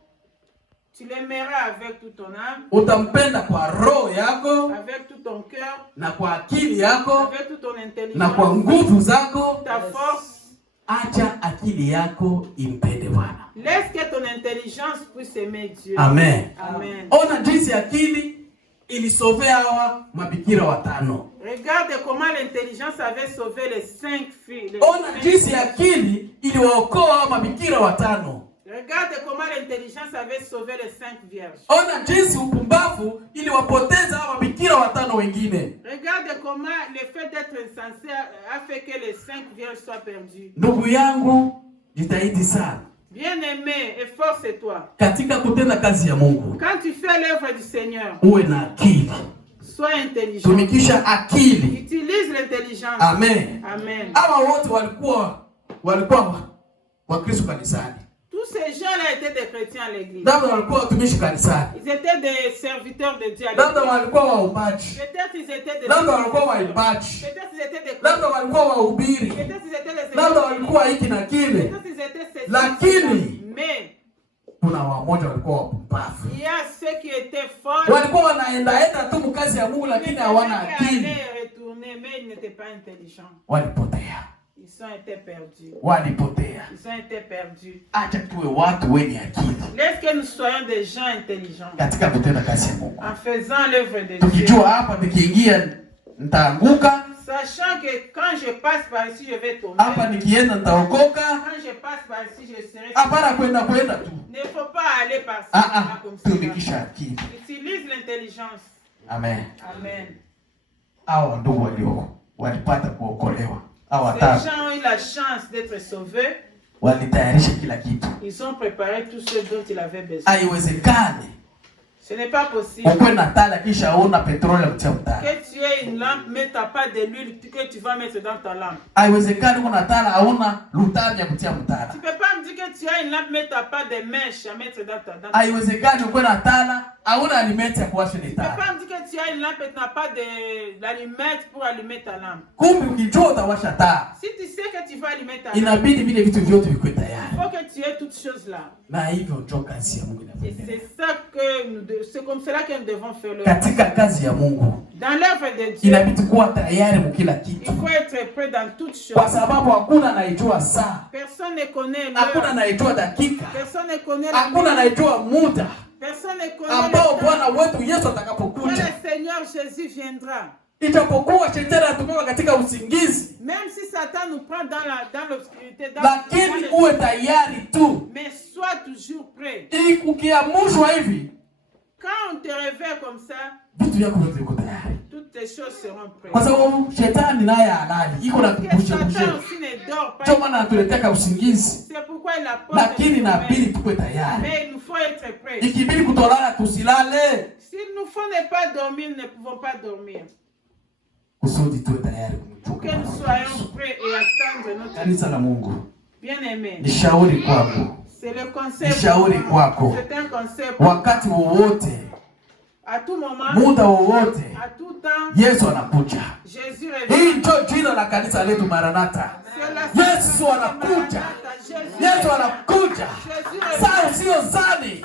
tu l'aimeras avec toute ton âme, utampenda kwa roho yako, avec tout ton cœur, na kwa akili yako, avec toute ton intelligence, na kwa nguvu zako. ta force. Acha akili yako impende Bwana. Laisse que ton intelligence puisse aimer Dieu. Amen. Amen. Ona jinsi akili ilisovea hawa mabikira watano. Regarde comment l'intelligence avait sauvé les 5 filles. Ona jinsi akili iliwaokoa hawa mabikira watano. Regarde comment l'intelligence avait sauvé les 5 vierges. Ona jinsi upumbavu iliwapoteza hawa mabikira watano wengine. Regarde comment le fait d'être insensé a fait que les 5 vierges soient perdues. Ndugu yangu, jitahidi sana. Bien-aimé, efforce-toi. Katika kutenda kazi ya Mungu. Quand tu fais l'œuvre du Seigneur, uwe na akili. Sois intelligent. Tumikisha akili. Utilise l'intelligence. Amen. Amen. Hawa wote walikuwa Wakristo kanisani. Tous ces gens-là étaient des chrétiens à l'église. Labda walikuwa watumishi kanisani. Ils étaient des serviteurs de Dieu à l'église. Labda walikuwa waombaji. Peut-être ils étaient des Labda walikuwa waimbaji. Peut-être ils étaient des Labda walikuwa wahubiri. Peut-être ils étaient des Labda walikuwa hiki na kile. Peut-être ils étaient ces Lakini mais kuna wamoja walikuwa wapumbavu. il y a ceux qui étaient folles. Walikuwa wanaenda tu kazi ya Mungu lakini hawana akili. Mais ils n'étaient pas intelligents. Walipotea. Ils ont été perdus. Walipotea. Ils ont été perdus. Acha tuwe watu wenye akili. Laisse que nous soyons des gens intelligents. Katika kutenda kazi ya Mungu. En faisant l'œuvre de Dieu. Tukijua hapa nikiingia nitaanguka. Sachant que quand je passe par ici, je vais tomber. Hapa nikienda nitaokoka. Quand je passe par ici, je serai. Hapana kwenda tu. Ne faut pas aller par ça comme ça. Tumikisha akili. Utilise l'intelligence. Amen. Amen. Hao ndugu walipata kuokolewa. Ces gens ont eu la chance d'être sauvés. Walitayarisha kila kitu. Ils ont préparé tout ce dont ils avaient besoin. Haiwezekani. Ce n'est pas possible. Ukwe na tala kisha una petroli mtia mtala. Que tu aies une lampe, mais tu n'as pas de l'huile que tu vas mettre dans ta lampe. Haiwezekani kuna tala hauna lutaji ya kutia mtala. Tu peux pas me dire que tu as une lampe, mais tu n'as pas de mèche à mettre dans ta lampe. Haiwezekani ukwe na tala hauna alimenti ya kuwasha ile tala. Tu peux pas me dire que tu as une lampe et tu n'as pas de l'allumette pour allumer ta lampe. Kumbe ukijua utawasha taa. Si tu sais que tu vas allumer ta lampe, inabidi vile vitu vyote vikwe tayari. il faut que tu aies toutes choses là. Na hivyo ndio kazi ya Mungu Et c'est ça que c'est comme cela que nous devons faire le. Katika kazi ya Mungu. Dans l'œuvre de Dieu. Inabidi kuwa tayari mkila kitu. Il faut être prêt dans toutes choses. Kwa sababu hakuna anayejua saa. Personne ne connaît l'heure. Hakuna anayejua dakika. Personne ne connaît hakuna anayejua muda personne ne connaît ambao Bwana wetu Yesu atakapokuja. le Seigneur Jésus viendra. Ijapokuwa shetani atupewa katika usingizi. Même si Satan nous prend dans l'obscurité, lakini uwe tayari tu. Mais sois toujours prêt. Ili kukiamushwa hivi. Quand on te réveille comme ça, vitu vyako vyote viko tayari. Toutes tes choses seront prêtes. Kwa sababu shetani naye halali. Iko na kukusha Satan aussi ne dort pas. Choma na tuletea usingizi. C'est pourquoi il apporte. Lakini inabidi tukue tayari. Mais il nous faut être prêts. Ikibidi kutolala tusilale. S'il nous faut ne pas dormir, nous ne pouvons pas dormir. Kusudi tuwe tayari pour que nous soyons prêts et attendre notre kanisa la Mungu. Bien-aimé. Ni shauri kwako. C'est le conseil. Ni shauri kwako. C'est un conseil. Wakati wowote. À tout moment. Muda wowote. À tout temps. Yesu anakuja. Jésus revient. Hii ndio jina la kanisa letu Maranatha. Yesu anakuja. Yesu anakuja. Sasa sio zani.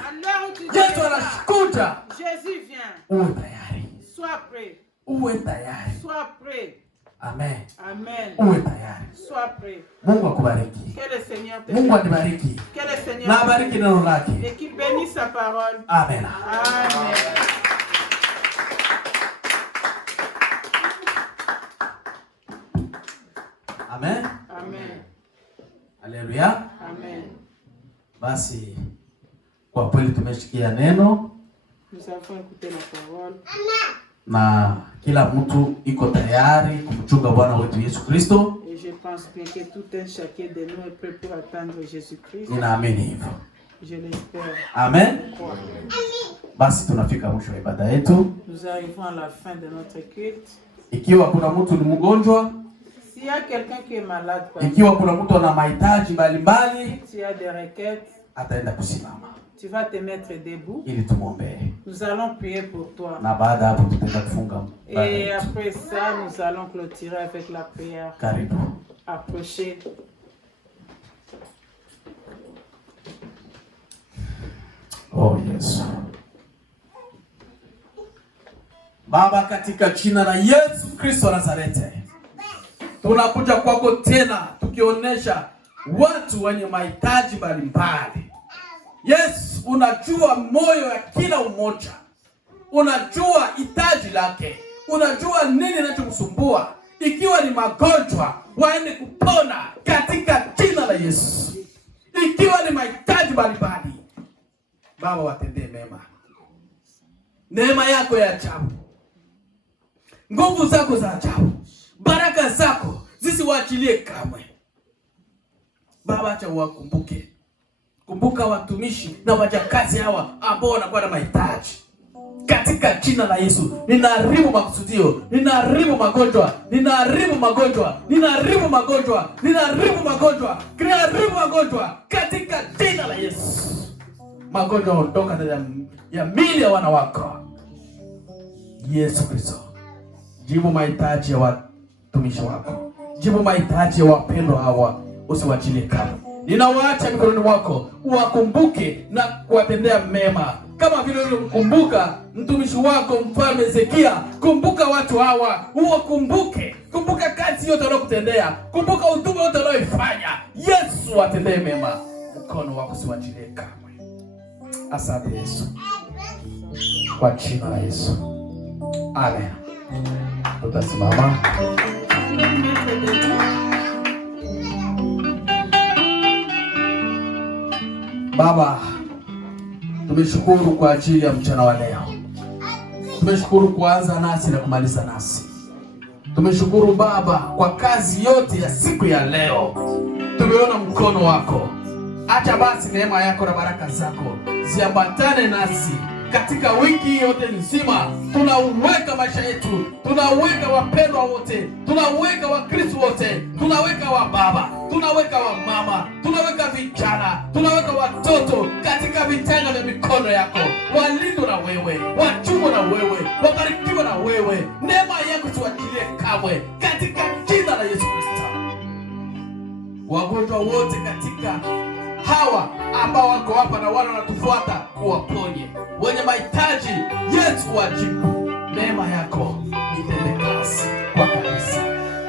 Yesu anakuja. Jésus vient. Uwe tayari. Sois prêt. Uwe tayari. Sois prêt. Amen. Amen. Uwe tayari. Sois prêt. Mungu akubariki. Que le Seigneur te Mungu anibariki. Que le Seigneur na bariki neno lake. Et qu'il bénisse sa parole. Amen. Amen. Amen. Amen. Haleluya. Amen. Basi kwa kweli tumeshikia neno nous avons écouté la parole. Na kila mtu iko tayari kumchunga Bwana wetu Yesu Kristo. Et je pense bien que tout un chacun de nous est prêt pour attendre Jésus-Christ. Ninaamini hivyo. Je l'espère. Amen. Basi tunafika mwisho wa ibada yetu. Nous arrivons à la fin de notre culte. Ikiwa kuna mtu ni mgonjwa, s'il y a quelqu'un qui est malade, ikiwa kuna mtu ana mahitaji mbalimbali, s'il y a des requêtes, ataenda kusimama. Tu vas te mettre debout. Ili tumuombe. Nous allons prier pour toi. Na baada hapo tutaenda kufunga. Et après ça, nous allons clôturer avec la prière. Karibu. Approchez. Oh yes. Baba, katika jina la Yesu Kristo Nazareti, tunakuja kwako tena tukionyesha watu wenye mahitaji mbalimbali. Yesu, unajua moyo ya kila mmoja. Unajua hitaji lake. Unajua nini kinachomsumbua. Ikiwa ni magonjwa, waende kupona katika jina la Yesu. Ikiwa ni mahitaji mbalimbali, Baba, watendee mema. Neema yako ya ajabu, nguvu zako za ajabu, baraka zako zisiwaachilie kamwe. Baba, acha wakumbuke. Kumbuka watumishi na wajakazi hawa ambao wanakuwa na mahitaji. Katika jina la Yesu, ninaharibu makusudio, ninaharibu magonjwa, ninaharibu magonjwa, ninaharibu magonjwa, ninaharibu magonjwa, ninaharibu magonjwa katika jina la Yesu. Magonjwa ondoka ndani ya miili ya wana wako. Yesu Kristo, jibu mahitaji ya watumishi wako. Jibu mahitaji ya wapendwa hawa, usiwachilie kama. Ninawaacha mikononi mwako, uwakumbuke na kuwatendea mema. Kama vile ulimkumbuka mtumishi wako Mfalme Hezekia, kumbuka watu hawa, uwakumbuke. Kumbuka kazi yote wanayokutendea, kumbuka huduma yote wanayoifanya. Yesu, watendee mema. Mkono wako usiwachilie kamwe. Asante Yesu. Kwa jina la Yesu. Amen. Tutasimama. Baba, tumeshukuru kwa ajili ya mchana wa leo. Tumeshukuru kuanza nasi na kumaliza nasi. Tumeshukuru Baba kwa kazi yote ya siku ya leo. Tumeona mkono wako. Acha basi neema yako na baraka zako ziambatane nasi katika wiki yote nzima. Tunaweka maisha yetu, tunaweka wapendwa wote, tunaweka Wakristo wote, tunaweka wa baba, tunaweka wa mama, tunaweka vijana, tunaweka watoto katika vitanga vya mikono yako. Walindwe na wewe, wachungwe na wewe, wabarikiwe na wewe. Neema yako siwachilie kamwe katika jina la Yesu Kristo. Wagonjwa wote katika hawa ambao wako hapa na wale wanatufuata, uwaponye. Wenye mahitaji, Yesu wajibu. Neema yako itende kazi kwa kanisa.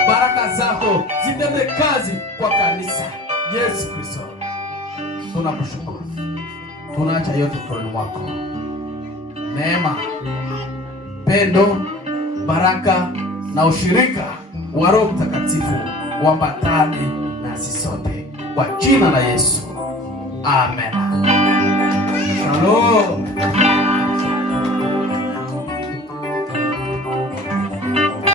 Baraka zako zitende kazi kwa kanisa. Yesu Kristo, tunakushukuru. Tunaacha yote mkononi mwako. Neema, pendo, baraka na ushirika wa Roho Mtakatifu uambatane nasi sote kwa jina la Yesu. Amen. Shalom.